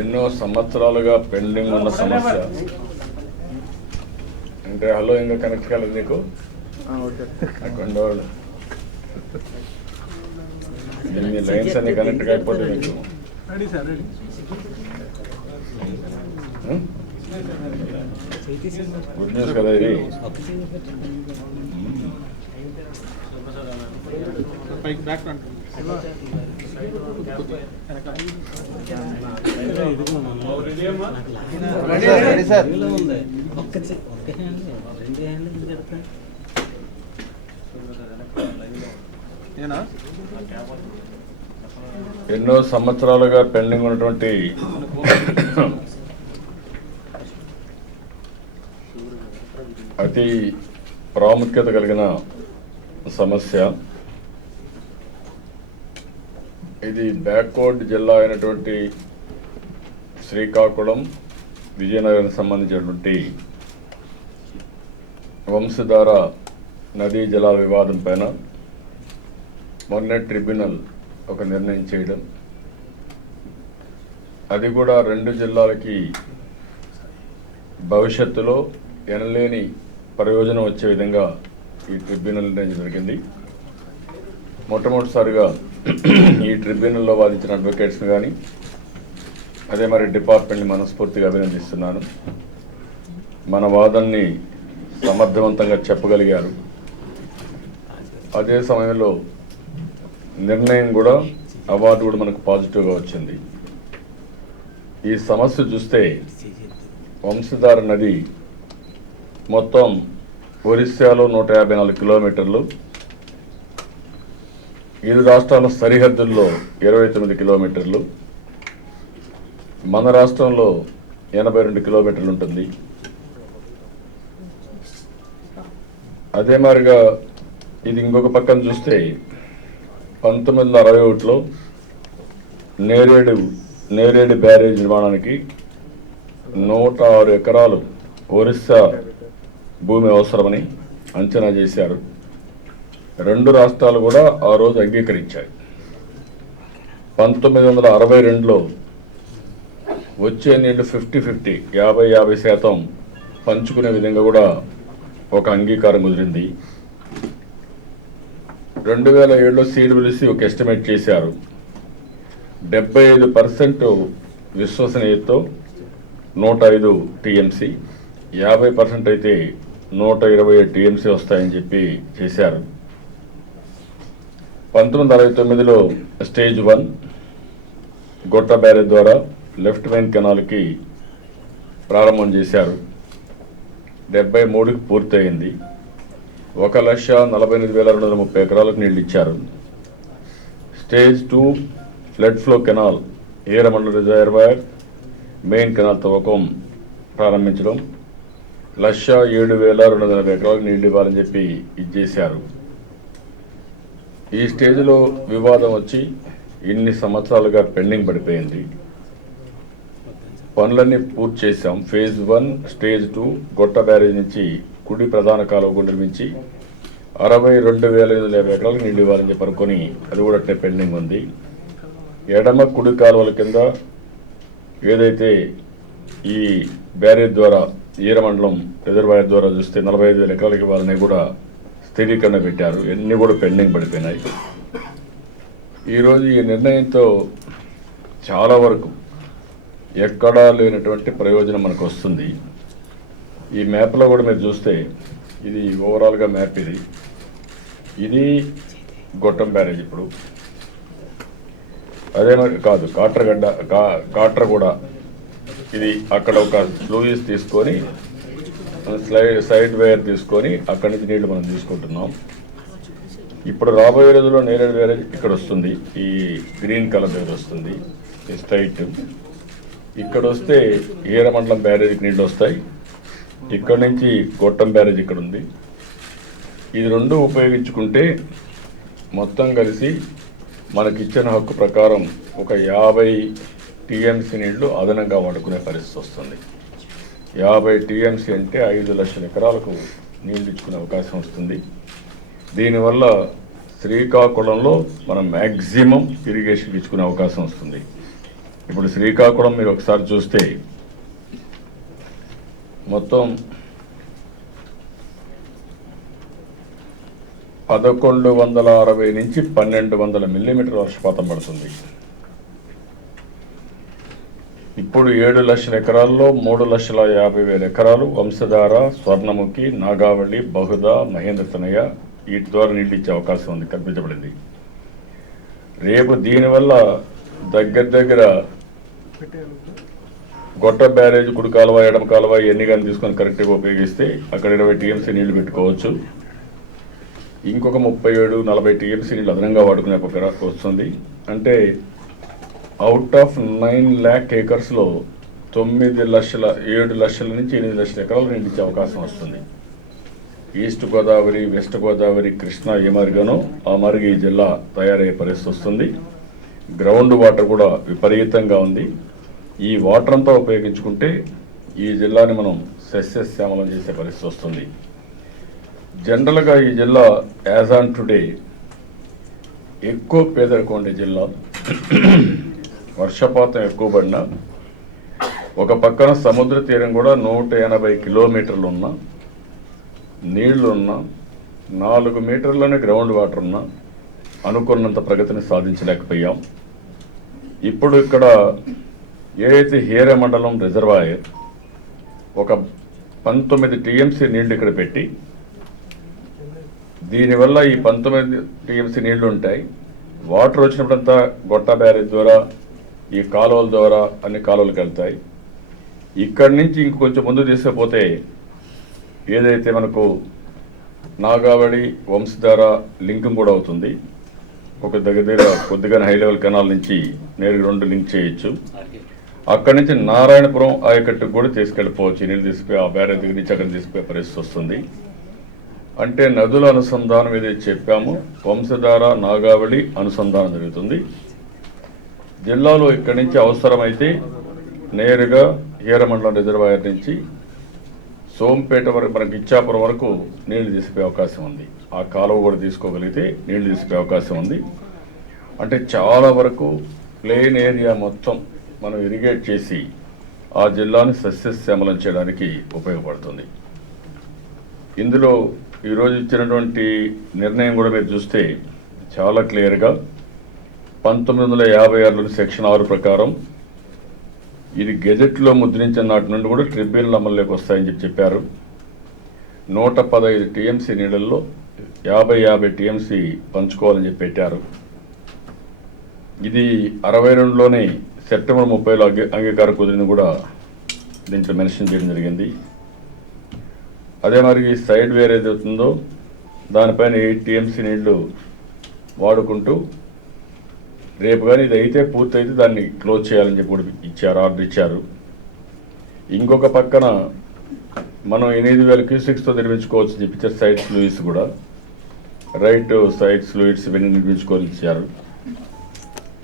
ఎన్నో సంవత్సరాలుగా పెండింగ్ ఉన్న సమస్య అంటే హలో ఇంకా కనెక్ట్ కాలేదు నీకు కొండవాళ్ళు మీ లైన్స్ అన్ని కనెక్ట్ కాకపోతే మీకు గుడ్ న్యూస్ కదా ఇది. ఎన్నో సంవత్సరాలుగా పెండింగ్ ఉన్నటువంటి అతి ప్రాముఖ్యత కలిగిన సమస్య ఇది. బ్యాక్వర్డ్ జిల్లా అయినటువంటి శ్రీకాకుళం విజయనగరానికి సంబంధించినటువంటి వంశధార నదీ జలాల వివాదం పైన మొన్న ట్రిబ్యునల్ ఒక నిర్ణయం చేయడం, అది కూడా 2 జిల్లాలకి భవిష్యత్తులో ఎనలేని ప్రయోజనం వచ్చే విధంగా ఈ ట్రిబ్యునల్ నిర్ణయం జరిగింది. మొట్టమొదటిసారిగా ఈ ట్రిబ్యునల్లో వాదించిన అడ్వకేట్స్ని కానీ అదే మరి డిపార్ట్మెంట్ని మనస్ఫూర్తిగా అభినందిస్తున్నాను. మన వాదనని సమర్థవంతంగా చెప్పగలిగారు. అదే సమయంలో నిర్ణయం కూడా, అవార్డు కూడా మనకు పాజిటివ్గా వచ్చింది. ఈ సమస్య చూస్తే వంశధార నది మొత్తం ఒరిస్సాలో 154 కిలోమీటర్లు, 7 రాష్ట్రాల సరిహద్దుల్లో 29 కిలోమీటర్లు, మన రాష్ట్రంలో 82 కిలోమీటర్లు ఉంటుంది. అదే మాదిరిగా ఇది ఇంకొక పక్కన చూస్తే 1961లో నేరేడు బ్యారేజ్ నిర్మాణానికి 106 ఎకరాలు ఒరిస్సా భూమి అవసరమని అంచనా చేశారు. 2 రాష్ట్రాలు కూడా ఆ రోజు అంగీకరించాయి. 1962లో వచ్చే నీళ్లు 50-50 50% పంచుకునే విధంగా కూడా ఒక అంగీకారం కుదిరింది. 2007లో సీడ్ పిలిచి ఒక ఎస్టిమేట్ చేశారు. 75% విశ్వసనీయతతో 105 టీఎంసీ, 50% అయితే 127 టీఎంసీ వస్తాయని చెప్పి చేశారు. 1969లో స్టేజ్ 1 గొట్ట బ్యారేజ్ ద్వారా లెఫ్ట్ మెయిన్ కెనాల్కి ప్రారంభం చేశారు. 73కి పూర్తయింది. 1,48,230 ఎకరాలకు నీళ్ళు ఇచ్చారు. Stage 2 flood flow canal Eeramandala reservoir main canal తవ్వకం ప్రారంభించడం, 1,07,240 ఎకరాలకు నీళ్లు ఇవ్వాలని చెప్పి ఇచ్చేశారు. ఈ స్టేజ్లో వివాదం వచ్చి ఇన్ని సంవత్సరాలుగా పెండింగ్ పడిపోయింది. పనులన్నీ పూర్తి చేశాం. ఫేజ్ 1 స్టేజ్ 2 గొట్ట బ్యారేజ్ నుంచి కుడి ప్రధాన కాలువ నిర్మించి 62,550 ఎకరాలకు నీళ్లు ఇవ్వాలని చెప్పి అనుకొని అది కూడా అట్టే పెండింగ్ ఉంది. ఎడమ కుడి కాలువల కింద ఏదైతే ఈ బ్యారేజ్ ద్వారా ఈరమండలం రిజర్వాయర్ ద్వారా చూస్తే 45,000 ఎకరాలకు ఇవ్వాలని కూడా స్థిరీకరణ పెట్టారు. ఇవన్నీ కూడా పెండింగ్ పడిపోయినాయి. ఈరోజు ఈ నిర్ణయంతో చాలా వరకు ఎక్కడా లేనటువంటి ప్రయోజనం మనకు వస్తుంది. ఈ మ్యాప్లో కూడా మీరు చూస్తే ఇది ఓవరాల్గా మ్యాప్. ఇది గొట్టం బ్యారేజ్. ఇప్పుడు అదే మరి కాదు కాట్రగూడ ఇది అక్కడ ఒక స్లూయిస్ తీసుకొని సైడ్ వేర్ తీసుకొని అక్కడి నుంచి నీళ్లు మనం తీసుకుంటున్నాం. ఇప్పుడు రాబోయే రోజుల్లో నేరేడు బ్యారేజ్ ఇక్కడ వస్తుంది. ఈ గ్రీన్ కలర్ దగ్గర వస్తుంది ఈ స్ట్రైట్. ఇక్కడ వస్తే ఈరమండలం బ్యారేజ్కి నీళ్ళు వస్తాయి. ఇక్కడ నుంచి గొట్టం బ్యారేజ్ ఇక్కడ ఉంది. ఇది 2 ఉపయోగించుకుంటే మొత్తం కలిసి మనకిచ్చిన హక్కు ప్రకారం ఒక 50 టీఎంసీ నీళ్లు అదనంగా వాడుకునే పరిస్థితి వస్తుంది. 50 టీఎంసీ అంటే 5 లక్షల ఎకరాలకు నీళ్ళు ఇచ్చుకునే అవకాశం వస్తుంది. దీనివల్ల శ్రీకాకుళంలో మనం మ్యాక్సిమం ఇరిగేషన్ ఇచ్చుకునే అవకాశం వస్తుంది. ఇప్పుడు శ్రీకాకుళం మీరు ఒకసారి చూస్తే మొత్తం 1160 నుంచి 1200 మిల్లీమీటర్ వర్షపాతం పడుతుంది. ఇప్పుడు 7 లక్షల ఎకరాల్లో 3,50,000 ఎకరాలు వంశధార, స్వర్ణముఖి, నాగావళి, బహుదా, మహేంద్ర తనయ వీటి ద్వారా నీళ్ళు ఇచ్చే అవకాశం ఉంది, కల్పించబడింది. రేపు దీనివల్ల దగ్గర గొట్ట బ్యారేజ్, కుడి కాలువ, ఎడమ కాలువ ఇవన్నీ కానీ తీసుకొని కరెక్ట్గా ఉపయోగిస్తే అక్కడ 20 టీఎంసీ నీళ్లు పెట్టుకోవచ్చు. ఇంకొక 37-40 టీఎంసీ నీళ్ళు అదనంగా వాడుకునే వస్తుంది. అంటే అవుట్ ఆఫ్ 9 lakh ఏకర్స్లో 7 లక్షల నుంచి 8 లక్షల ఎకరాలు నీళ్ళు ఇచ్చే అవకాశం వస్తుంది. ఈస్ట్ గోదావరి, వెస్ట్ గోదావరి, కృష్ణా ఏ మార్గానో ఆ మార్గం ఈ జిల్లా తయారయ్యే పరిస్థితి వస్తుంది. గ్రౌండ్ వాటర్ కూడా విపరీతంగా ఉంది. ఈ వాటర్ అంతా ఉపయోగించుకుంటే ఈ జిల్లాని మనం సస్యశ్యామలం చేసే పరిస్థితి వస్తుంది. జనరల్గా ఈ జిల్లా యాజ్ ఆన్ టుడే ఎక్కువ పేదరికం ఉండే జిల్లా. వర్షపాతం ఎక్కువ పడినా ఒక పక్కన సముద్ర తీరం కూడా 180 కిలోమీటర్లు ఉన్న నీళ్లు ఉన్నా 4 మీటర్లోనే గ్రౌండ్ వాటర్ ఉన్నా అనుకున్నంత ప్రగతిని సాధించలేకపోయాం. ఇప్పుడు ఇక్కడ ఏదైతే హీరే మండలం రిజర్వాయర్ ఒక 19 టీఎంసీ నీళ్లు ఇక్కడ పెట్టి దీనివల్ల ఈ 19 టీఎంసీ నీళ్లు ఉంటాయి. వాటర్ వచ్చినప్పుడంతా గొట్ట బ్యారేజ్ ద్వారా ఈ కాలువల ద్వారా అన్ని కాలువలకు వెళ్తాయి. ఇక్కడి నుంచి ఇంకొంచెం ముందు తీసుకుపోతే ఏదైతే మనకు నాగావళి, వంశధార లింకింగ్ కూడా అవుతుంది. ఒక దగ్గర కొద్దిగా హై లెవెల్ కెనాల్ నుంచి నేరుగా 2 లింక్ చేయొచ్చు. అక్కడి నుంచి నారాయణపురం ఆయకట్టుకు కూడా తీసుకెళ్ళిపోవచ్చు. నీళ్ళు తీసుకుపోయి ఆ బ్యారేజ్ దగ్గర నుంచి అక్కడ తీసుకుపోయే పరిస్థితి వస్తుంది. అంటే నదుల అనుసంధానం ఏదైతే చెప్పామో వంశధార, నాగావళి అనుసంధానం జరుగుతుంది. జిల్లాలో ఇక్కడి నుంచి అవసరమైతే నేరుగా హీరమండలం రిజర్వాయర్ నుంచి సోంపేట వరకు మనకి ఇచ్చాపురం వరకు నీళ్లు తీసుకుపోయే అవకాశం ఉంది. ఆ కాలువ కూడా తీసుకోగలిగితే నీళ్లు తీసుకుపోయే అవకాశం ఉంది. అంటే చాలా వరకు ప్లెయిన్ ఏరియా మొత్తం మనం ఇరిగేట్ చేసి ఆ జిల్లాని సస్యశ్యామలం చేయడానికి ఉపయోగపడుతుంది. ఇందులో ఈరోజు ఇచ్చినటువంటి నిర్ణయం కూడా మీరు చూస్తే చాలా క్లియర్గా 1956లోని సెక్షన్ 6 ప్రకారం ఇది గెజెట్లో ముద్రించిన నాటి నుండి కూడా ట్రిబ్యునల్ అమల్లోకి వస్తాయని చెప్పారు. 115 టీఎంసీ నీళ్ళల్లో 50 టీఎంసీ పంచుకోవాలని చెప్పి పెట్టారు. ఇది 62లోనే సెప్టెంబర్ 30లో అంగీకారం కుదిరింది కూడా దీంట్లో మెన్షన్ చేయడం జరిగింది. అదే మరి సైడ్ వేర్ ఏదవుతుందో దానిపైన 8 టీఎంసీ నీళ్లు వాడుకుంటూ రేపు కానీ ఇది అయితే పూర్తయితే దాన్ని క్లోజ్ చేయాలని చెప్పి కూడా ఇచ్చారు, ఆర్డర్ ఇచ్చారు. ఇంకొక పక్కన మనం 8,000 క్యూసెక్స్తో నిర్మించుకోవచ్చు చెప్పించారు. సైడ్స్ లూయిస్ కూడా రైట్ సైడ్స్ లూయిడ్స్ ఇవన్నీ నిర్మించుకొని ఇచ్చారు.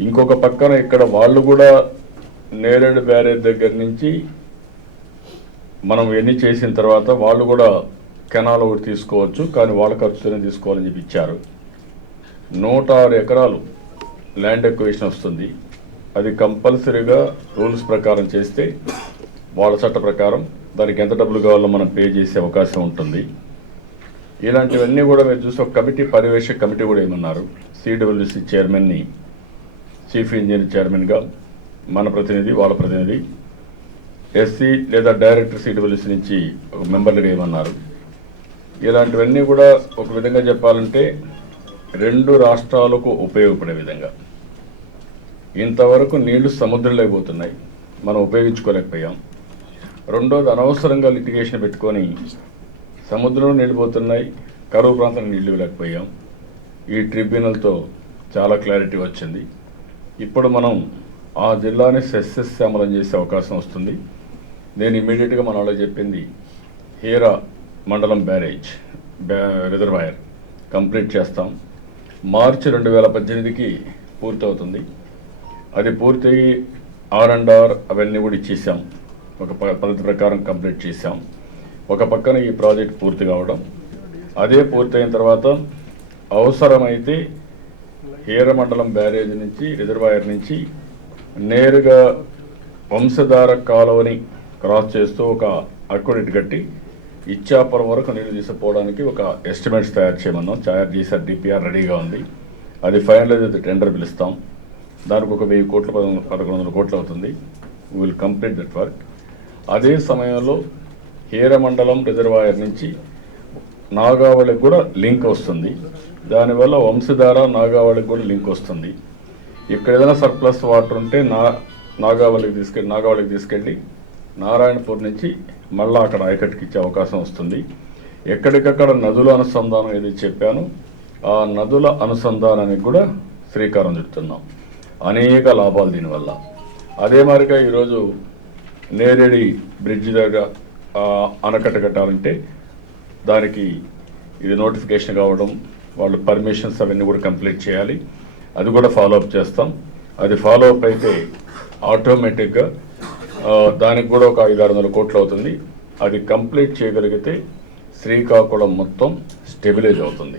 ఇంకొక పక్కన ఇక్కడ వాళ్ళు కూడా నేరేడు బ్యారేజ్ దగ్గర నుంచి మనం ఎన్ని చేసిన తర్వాత వాళ్ళు కూడా కెనాల్ ఒకటి తీసుకోవచ్చు, కానీ వాళ్ళ ఖర్చుతోనే తీసుకోవాలని చెప్పి ఇచ్చారు. 106 ఎకరాలు ల్యాండ్ ఎక్విజిషన్ వస్తుంది. అది కంపల్సరీగా రూల్స్ ప్రకారం చేస్తే వాళ్ళ చట్ట ప్రకారం దానికి ఎంత డబ్బులు కావాలో మనం పే చేసే అవకాశం ఉంటుంది. ఇలాంటివన్నీ కూడా మీరు చూసి ఒక కమిటీ, పర్యవేక్షక కమిటీ కూడా ఏమన్నారు. సిడబ్ల్యూసి చైర్మన్ని, చీఫ్ ఇంజనీర్ చైర్మన్గా మన ప్రతినిధి, వాళ్ళ ప్రతినిధి, ఎస్సీ లేదా డైరెక్టర్ సిడబ్ల్యూసి నుంచి ఒక మెంబర్లుగా ఏమన్నారు. ఇలాంటివన్నీ కూడా ఒక విధంగా చెప్పాలంటే 2 రాష్ట్రాలకు ఉపయోగపడే విధంగా. ఇంతవరకు నీళ్లు సముద్రంలోకి పోతున్నాయి, మనం ఉపయోగించుకోలేకపోయాం. రెండోది అనవసరంగా లిటిగేషన్ పెట్టుకొని సముద్రంలో నీళ్ళు పోతున్నాయి, కరువు ప్రాంతానికి నీళ్లు ఇవ్వలేకపోయాం. ఈ ట్రిబ్యునల్తో చాలా క్లారిటీ వచ్చింది. ఇప్పుడు మనం ఆ జిల్లాని సస్యశ్యామలం చేసే అవకాశం వస్తుంది. నేను ఇమ్మీడియట్గా మన వాళ్ళకి చెప్పింది హీరా మండలం బ్యారేజ్ రిజర్వాయర్ కంప్లీట్ చేస్తాం. మార్చి 2018కి పూర్తవుతుంది. అది పూర్తయి R&R అవన్నీ కూడా ఇచ్చేసాం. ఒక పద్ధతి ప్రకారం కంప్లీట్ చేశాం. ఒక పక్కన ఈ ప్రాజెక్ట్ పూర్తి కావడం, అదే పూర్తయిన తర్వాత అవసరమైతే హీరమండలం బ్యారేజ్ నుంచి రిజర్వాయర్ నుంచి నేరుగా వంశధార కాలువని క్రాస్ చేస్తూ ఒక అక్వెడక్ట్ కట్టి ఇచ్చాపురం వరకు నీళ్లు తీసుకుపోవడానికి ఒక ఎస్టిమేట్స్ తయారు చేయమన్నాం. తయారు చేశారు, డిపిఆర్ రెడీగా ఉంది. అది ఫైనలైజ్ అయితే టెండర్ పిలుస్తాం. దానికి ఒక 1000 కోట్లు 1100 కోట్లు అవుతుంది. Will complete that work. అదే సమయంలో హీరమండలం రిజర్వాయర్ నుంచి నాగావళికి కూడా లింక్ వస్తుంది. దానివల్ల వంశధార నాగావళికి కూడా లింక్ వస్తుంది. ఇక్కడ ఏదైనా సర్ప్లస్ వాటర్ ఉంటే నాగావళికి తీసుకెళ్ళి నారాయణపూర్ నుంచి మళ్ళీ అక్కడ ఆయకట్టుకి ఇచ్చే అవకాశం వస్తుంది. ఎక్కడికక్కడ నదుల అనుసంధానం ఏది చెప్పానో ఆ నదుల అనుసంధానానికి కూడా శ్రీకారం చుడుతున్నాం. అనేక లాభాలు దీనివల్ల. అదే మాదిరిగా ఈరోజు నేరేడి బ్రిడ్జ్ దగ్గర ఆనకట్ట కట్టాలంటే దానికి ఇది నోటిఫికేషన్ కావడం, వాళ్ళు పర్మిషన్స్ అవన్నీ కూడా కంప్లీట్ చేయాలి. అది కూడా ఫాలోఅప్ చేస్తాం. అది ఫాలోఅప్ అయితే ఆటోమేటిక్గా దానికి కూడా ఒక 500-600 కోట్లు అవుతుంది. అది కంప్లీట్ చేయగలిగితే శ్రీకాకుళం మొత్తం స్టెబిలైజ్ అవుతుంది.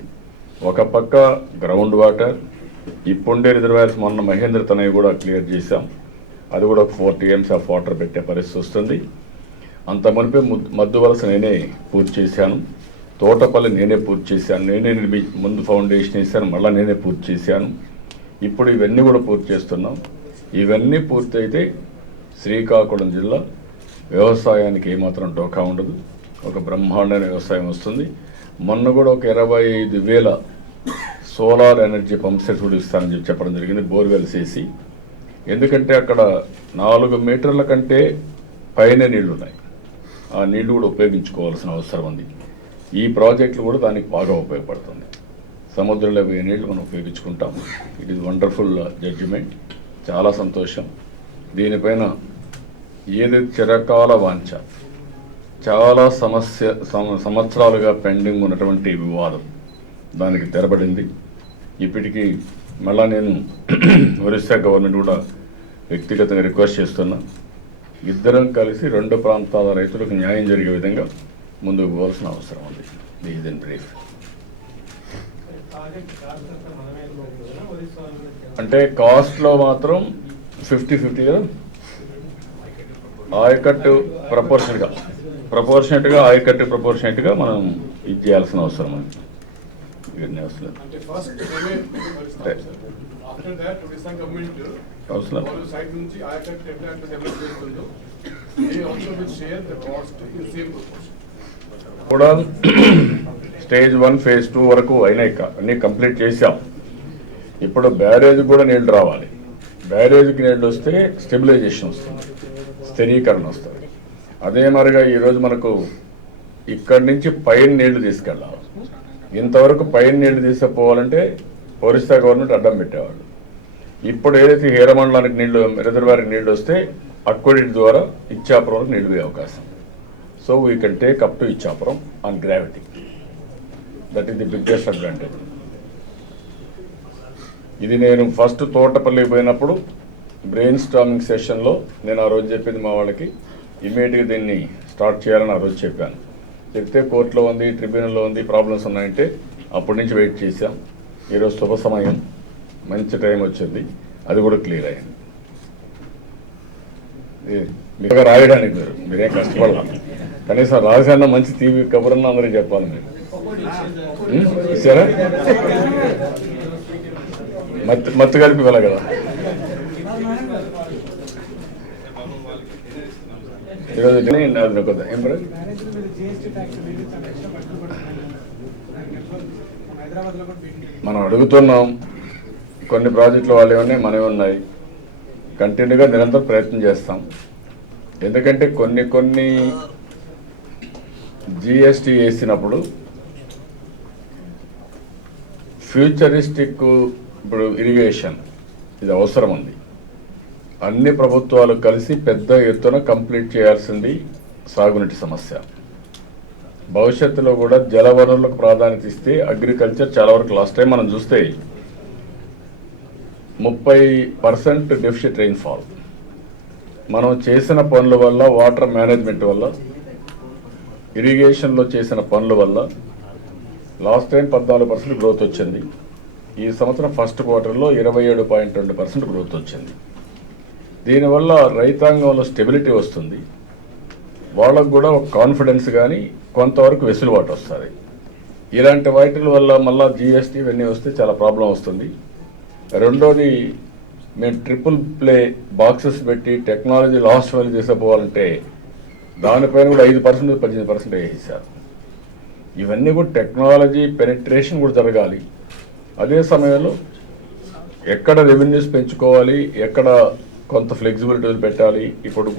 ఒక పక్క గ్రౌండ్ వాటర్, ఇప్పుండే రిజర్వాయర్స్ మొన్న మహేంద్ర తనవి కూడా క్లియర్ చేశాం. అది కూడా 4 TMs ఆఫ్ వాటర్ పెట్టే పరిస్థితి వస్తుంది. అంత మునిపే మద్దు వలస నేనే పూర్తి చేశాను. తోటపల్లి నేనే పూర్తి చేశాను. నేనే ముందు ఫౌండేషన్ వేసాను, మళ్ళీ నేనే పూర్తి చేశాను. ఇప్పుడు ఇవన్నీ కూడా పూర్తి చేస్తున్నాం. ఇవన్నీ పూర్తి అయితే శ్రీకాకుళం జిల్లా వ్యవసాయానికి ఏమాత్రం డోకా ఉండదు. ఒక బ్రహ్మాండమైన వ్యవసాయం వస్తుంది. మొన్న కూడా ఒక 25,000 సోలార్ ఎనర్జీ పంప్ సెట్స్ కూడా ఇస్తానని చెప్పడం జరిగింది, బోర్వెల్స్ వేసి. ఎందుకంటే అక్కడ 4 మీటర్ల కంటే పైన నీళ్లు ఉన్నాయి. ఆ నీళ్లు కూడా ఉపయోగించుకోవాల్సిన అవసరం ఉంది. ఈ ప్రాజెక్టులు కూడా దానికి బాగా ఉపయోగపడుతుంది. సముద్రంలో పోయే నీళ్లు మనం ఉపయోగించుకుంటాం. It is wonderful judgement. చాలా సంతోషం. దీనిపైన ఏదైతే చిరకాల వాంఛ, చాలా సంవత్సరాలుగా పెండింగ్ ఉన్నటువంటి వివాదం దానికి తెరబడింది. ఇప్పటికీ మళ్ళా నేను ఒరిస్సా గవర్నమెంట్ కూడా వ్యక్తిగతంగా రిక్వెస్ట్ చేస్తున్నా, ఇద్దరం కలిసి 2 ప్రాంతాల రైతులకు న్యాయం జరిగే విధంగా ముందుకు పోవాల్సిన అవసరం ఉంది. This in brief. అంటే కాస్ట్లో మాత్రం 50-50 కదా. ఆయకట్టు ప్రపోర్షనేట్గా ఆయకట్టు ప్రపోర్షనేట్గా మనం ఇది చేయాల్సిన అవసరం ఉంది. ఇవన్నీ అవసరం అవసరం కూడా స్టేజ్ 1 ఫేజ్ 2 వరకు అయినాయి, అన్నీ కంప్లీట్ చేసాం. ఇప్పుడు బ్యారేజ్ కూడా నీళ్లు రావాలి. బ్యారేజ్కి నీళ్ళు వస్తే స్టెబిలైజేషన్ వస్తుంది, స్థిరీకరణ వస్తుంది. అదే మరిగా ఈరోజు మనకు ఇక్కడి నుంచి పైన నీళ్లు తీసుకెళ్ళాలి. ఇంతవరకు పైన నీళ్లు తీసుకుపోవాలంటే ఒరిస్సా గవర్నమెంట్ అడ్డం పెట్టేవాళ్ళు. ఇప్పుడు ఏదైతే హీరమండలానికి నీళ్లు, రిజర్వాయర్కి నీళ్లు వస్తే అక్వెడక్ట్ ద్వారా ఇచ్చాపురంకి నీళ్లు పోయే అవకాశం. So we can take up to Ichchapuram on gravity. That is the biggest advantage. ఇది నేను ఫస్ట్ తోటపల్లికి పోయినప్పుడు బ్రెయిన్ స్టార్మింగ్ సెషన్లో నేను ఆ రోజు చెప్పింది మా వాళ్ళకి, ఇమీడియట్గా దీన్ని స్టార్ట్ చేయాలని ఆ రోజు చెప్పాను. చెప్తే కోర్టులో ఉంది, ట్రిబ్యునల్లో ఉంది, ప్రాబ్లమ్స్ ఉన్నాయంటే అప్పటి నుంచి వెయిట్ చేశాం. ఈరోజు శుభ సమయం, మంచి టైం వచ్చింది, అది కూడా క్లియర్ అయింది. మీకు రాయడానికి మీరేం కష్టపడాలి, కనీసం రాజకీయాల్లో మంచి తీవి కబురన్నా అందరికీ చెప్పాలి. మీరు ఇచ్చారా? మత్తు కలిపి వెళ్ళ కదా. ఈరోజు ఏం మనం అడుగుతున్నాం. కొన్ని ప్రాజెక్టులు వాళ్ళు ఏమన్నాయి, మనవి ఉన్నాయి. కంటిన్యూగా నిరంతరం ప్రయత్నం చేస్తాం. ఎందుకంటే కొన్ని జిఎస్టీ వేసినప్పుడు ఫ్యూచరిస్టిక్, ఇప్పుడు ఇరిగేషన్ ఇది అవసరం ఉంది. అన్ని ప్రభుత్వాలు కలిసి పెద్ద ఎత్తున కంప్లీట్ చేయాల్సింది సాగునీటి సమస్య. భవిష్యత్తులో కూడా జలవనరులకు ప్రాధాన్యత ఇస్తే అగ్రికల్చర్ చాలా వరకు లాస్ట్ టైం మనం చూస్తే 30% డెఫిషిట్ రెయిన్ఫాల్, మనం చేసిన పనుల వల్ల, వాటర్ మేనేజ్మెంట్ వల్ల, ఇరిగేషన్లో చేసిన పనుల వల్ల లాస్ట్ టైం 14% గ్రోత్ వచ్చింది. ఈ సంవత్సరం ఫస్ట్ క్వార్టర్లో 27.2% గ్రోత్ వచ్చింది. దీనివల్ల రైతాంగంలో స్టెబిలిటీ వస్తుంది. వాళ్ళకు కూడా ఒక కాన్ఫిడెన్స్ కానీ కొంతవరకు వెసులుబాటు వస్తుంది. ఇలాంటి వాటి వల్ల మళ్ళీ జిఎస్టీ ఇవన్నీ వస్తే చాలా ప్రాబ్లం వస్తుంది. రెండోది, మేము ట్రిపుల్ ప్లే బాక్సెస్ పెట్టి టెక్నాలజీ లాస్ట్ వైల్ చేసేపోవాలంటే దానిపైన కూడా 5% 18% వేసేసారు. ఇవన్నీ కూడా టెక్నాలజీ పెనిట్రేషన్ కూడా జరగాలి. అదే సమయంలో ఎక్కడ రెవెన్యూస్ పెంచుకోవాలి, ఎక్కడ కొంత ఫ్లెక్సిబిలిటీ పెట్టాలి. ఇప్పుడు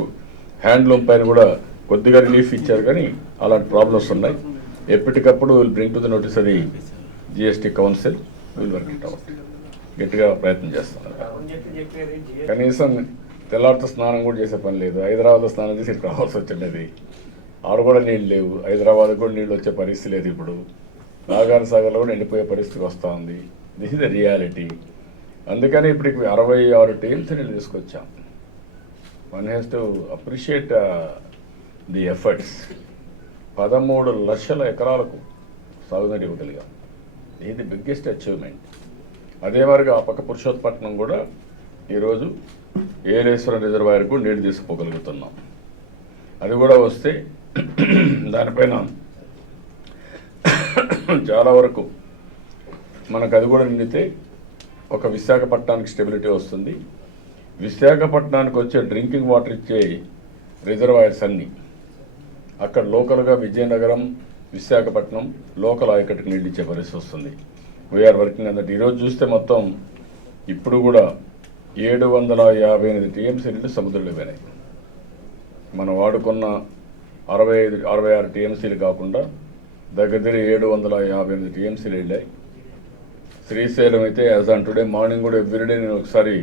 హ్యాండ్లూమ్ పైన కూడా కొద్దిగా రిలీఫ్ ఇచ్చారు, కానీ అలాంటి ప్రాబ్లమ్స్ ఉన్నాయి. ఎప్పటికప్పుడు will bring to the notice అది GST council will work it out. గట్టిగా ప్రయత్నం చేస్తున్నారు. కనీసం తెల్లారితో స్నానం కూడా చేసే పని లేదు. హైదరాబాద్లో స్నానం చేసి ఇక్కడ రావాల్సి వచ్చిండేది. ఆడ కూడా నీళ్ళు లేవు. హైదరాబాద్ కూడా నీళ్ళు వచ్చే పరిస్థితి లేదు. ఇప్పుడు నాగార్ సాగర్లో కూడా ఎండిపోయే పరిస్థితి వస్తూ ఉంది. This is the reality. అందుకని ఇప్పుడు 66 టీమ్స్ నీళ్ళు తీసుకొచ్చాం. One has to appreciate the efforts. 13 లక్షల ఎకరాలకు సాగునీరు ఇవ్వగలిగాం. ఇది బిగ్గెస్ట్ అచీవ్మెంట్. అదే మరిగా ఆ పక్క పురుషోత్పట్నం కూడా ఈరోజు ఏలేశ్వరం రిజర్వాయర్ కూడా నీరు తీసుకోగలుగుతున్నాం. అది కూడా వస్తే దానిపైన చాలా వరకు మనకు అది కూడా నిండితే ఒక విశాఖపట్నానికి స్టెబిలిటీ వస్తుంది. విశాఖపట్నానికి వచ్చే డ్రింకింగ్ వాటర్ ఇచ్చే రిజర్వాయర్స్ అన్నీ అక్కడ లోకల్గా విజయనగరం, విశాఖపట్నం లోకల్ ఆయకట్టుకు నీళ్ళు ఇచ్చే పరిస్థితి వస్తుంది. వీఆర్ వర్కింగ్ అన్నట్టు. ఈరోజు చూస్తే మొత్తం ఇప్పుడు కూడా 758 టీఎంసీ నీళ్ళు సముద్రంలో పోయినాయి. మనం వాడుకున్న 66 టీఎంసీలు కాకుండా దగ్గర 758 టీఎంసీలు వెళ్ళాయి. శ్రీశైలం అయితే యాజ్ ఆన్ టుడే మార్నింగ్ కూడా ఎవ్రీడే నేను ఒకసారి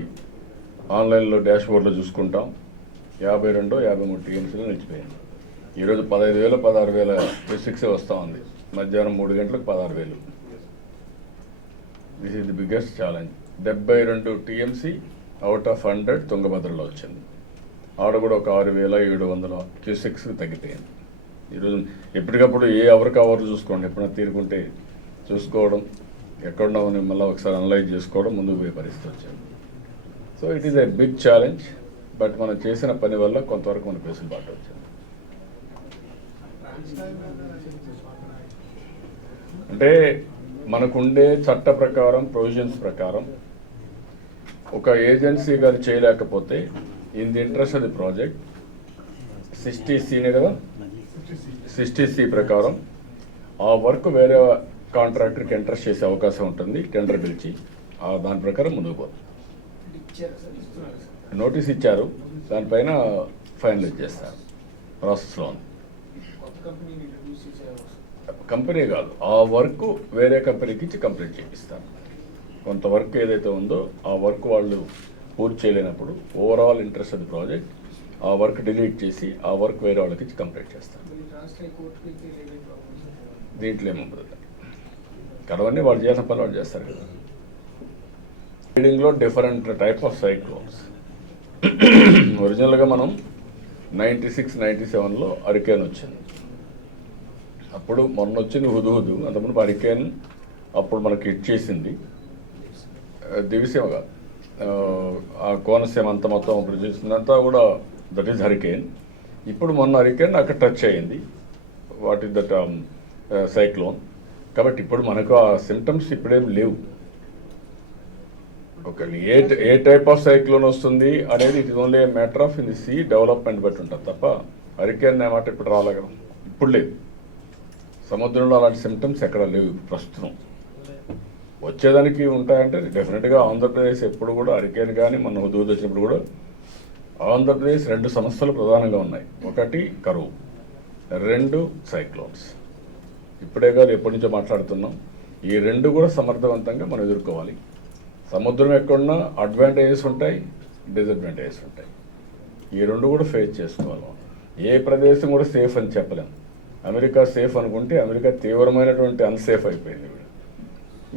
ఆన్లైన్లో డాష్బోర్డ్లో చూసుకుంటాం. 52 53 టీఎంసీలు నిలిచిపోయింది. ఈరోజు 15,000 16,000 క్యూసెక్స్ వస్తూ ఉంది. మధ్యాహ్నం 3 గంటలకు 16,000. This is the biggest challenge. 72 TMC out of 100 తుంగభద్రలో వచ్చింది. ఆడ కూడా ఒక 6,700 క్యూసెక్స్ తగ్గిపోయింది. ఈరోజు ఎప్పటికప్పుడు ఏ అవర్కి అవర్ చూసుకోండి. ఎప్పుడైనా తీరుకుంటే చూసుకోవడం, ఎక్కడున్నామని మళ్ళీ ఒకసారి అనలైజ్ చేసుకోవడం, ముందుకు పోయే పరిస్థితి వచ్చింది. So it is a big challenge. But మనం చేసిన పని వల్ల కొంతవరకు మనకు వెసులుబాటు వచ్చింది. అంటే మనకుండే చట్ట ప్రకారం, ప్రొవిజన్స్ ప్రకారం ఒక ఏజెన్సీ గారు చేయలేకపోతే in the interest of the project 60Cనే కదా, 60C ప్రకారం ఆ వర్క్ వేరే కాంట్రాక్టర్కి ఇంట్రెస్ట్ చేసే అవకాశం ఉంటుంది. టెండర్ పిలిచి దాని ప్రకారం ముందుకు పోతుంది. నోటీస్ ఇచ్చారు, దానిపైన ఫైనలైజ్ చేస్తారు. ప్రాసెస్లో ఉంది. కంపెనీ కాదు, ఆ వర్క్ వేరే కంపెనీకి ఇచ్చి కంప్లీట్ చేయిస్తారు. కొంత వర్క్ ఏదైతే ఉందో ఆ వర్క్ వాళ్ళు పూర్తి చేయలేనప్పుడు overall interest of the project ఆ వర్క్ డిలీట్ చేసి ఆ వర్క్ వేరే వాళ్ళకి ఇచ్చి కంప్లీట్ చేస్తారు. దీంట్లో ఏముంటుంది, కడవన్నీ వాళ్ళు చేసిన పని వాళ్ళు చేస్తారు కదా. రీడింగ్లో డిఫరెంట్ టైప్ ఆఫ్ సైక్లోన్స్. ఒరిజినల్గా మనం 96, 97లో హరికేన్ వచ్చింది. అప్పుడు మొన్న వచ్చింది హుదుహుదు. అంతకుముందు హరికేన్ అప్పుడు మనకి హిట్ చేసింది. దివిసీమ కాదు, ఆ కోనసీమ అంతా మొత్తం అప్పుడు చేసిందంతా కూడా దట్ ఈస్ హరికేన్. ఇప్పుడు మొన్న హరికేన్ అక్కడ టచ్ అయ్యింది. What is that cyclone. కాబట్టి ఇప్పుడు మనకు ఆ సిమ్టమ్స్ ఇప్పుడేం లేవు. Okay, A type of cyclone వస్తుంది అనేది it is only A matter of in the sea development బట్టి ఉంటుంది తప్ప హరికేన్ మాట ఇప్పుడు రాలేదు, ఇప్పుడు లేదు. సముద్రంలో అలాంటి సిమ్టమ్స్ ఎక్కడ లేవు ప్రస్తుతం. వచ్చేదానికి ఉంటాయంటే డెఫినెట్గా ఆంధ్రప్రదేశ్ ఎప్పుడు కూడా హరికేన్ కానీ మన హుదూద్ వచ్చినప్పుడు కూడా ఆంధ్రప్రదేశ్ 2 సమస్యలు ప్రధానంగా ఉన్నాయి. ఒకటి కరువు, 2 సైక్లోన్స్. ఇప్పుడే కాదు ఎప్పటి నుంచో మాట్లాడుతున్నాం. ఈ 2 కూడా సమర్థవంతంగా మనం ఎదుర్కోవాలి. సముద్రం ఎక్కడున్నా అడ్వాంటేజెస్ ఉంటాయి, డిసడ్వాంటేజెస్ ఉంటాయి. ఈ 2 కూడా ఫేస్ చేసుకోవాలి. ఏ ప్రదేశం కూడా సేఫ్ అని చెప్పలేము. అమెరికా సేఫ్ అనుకుంటే అమెరికా తీవ్రమైనటువంటి అన్సేఫ్ అయిపోయింది.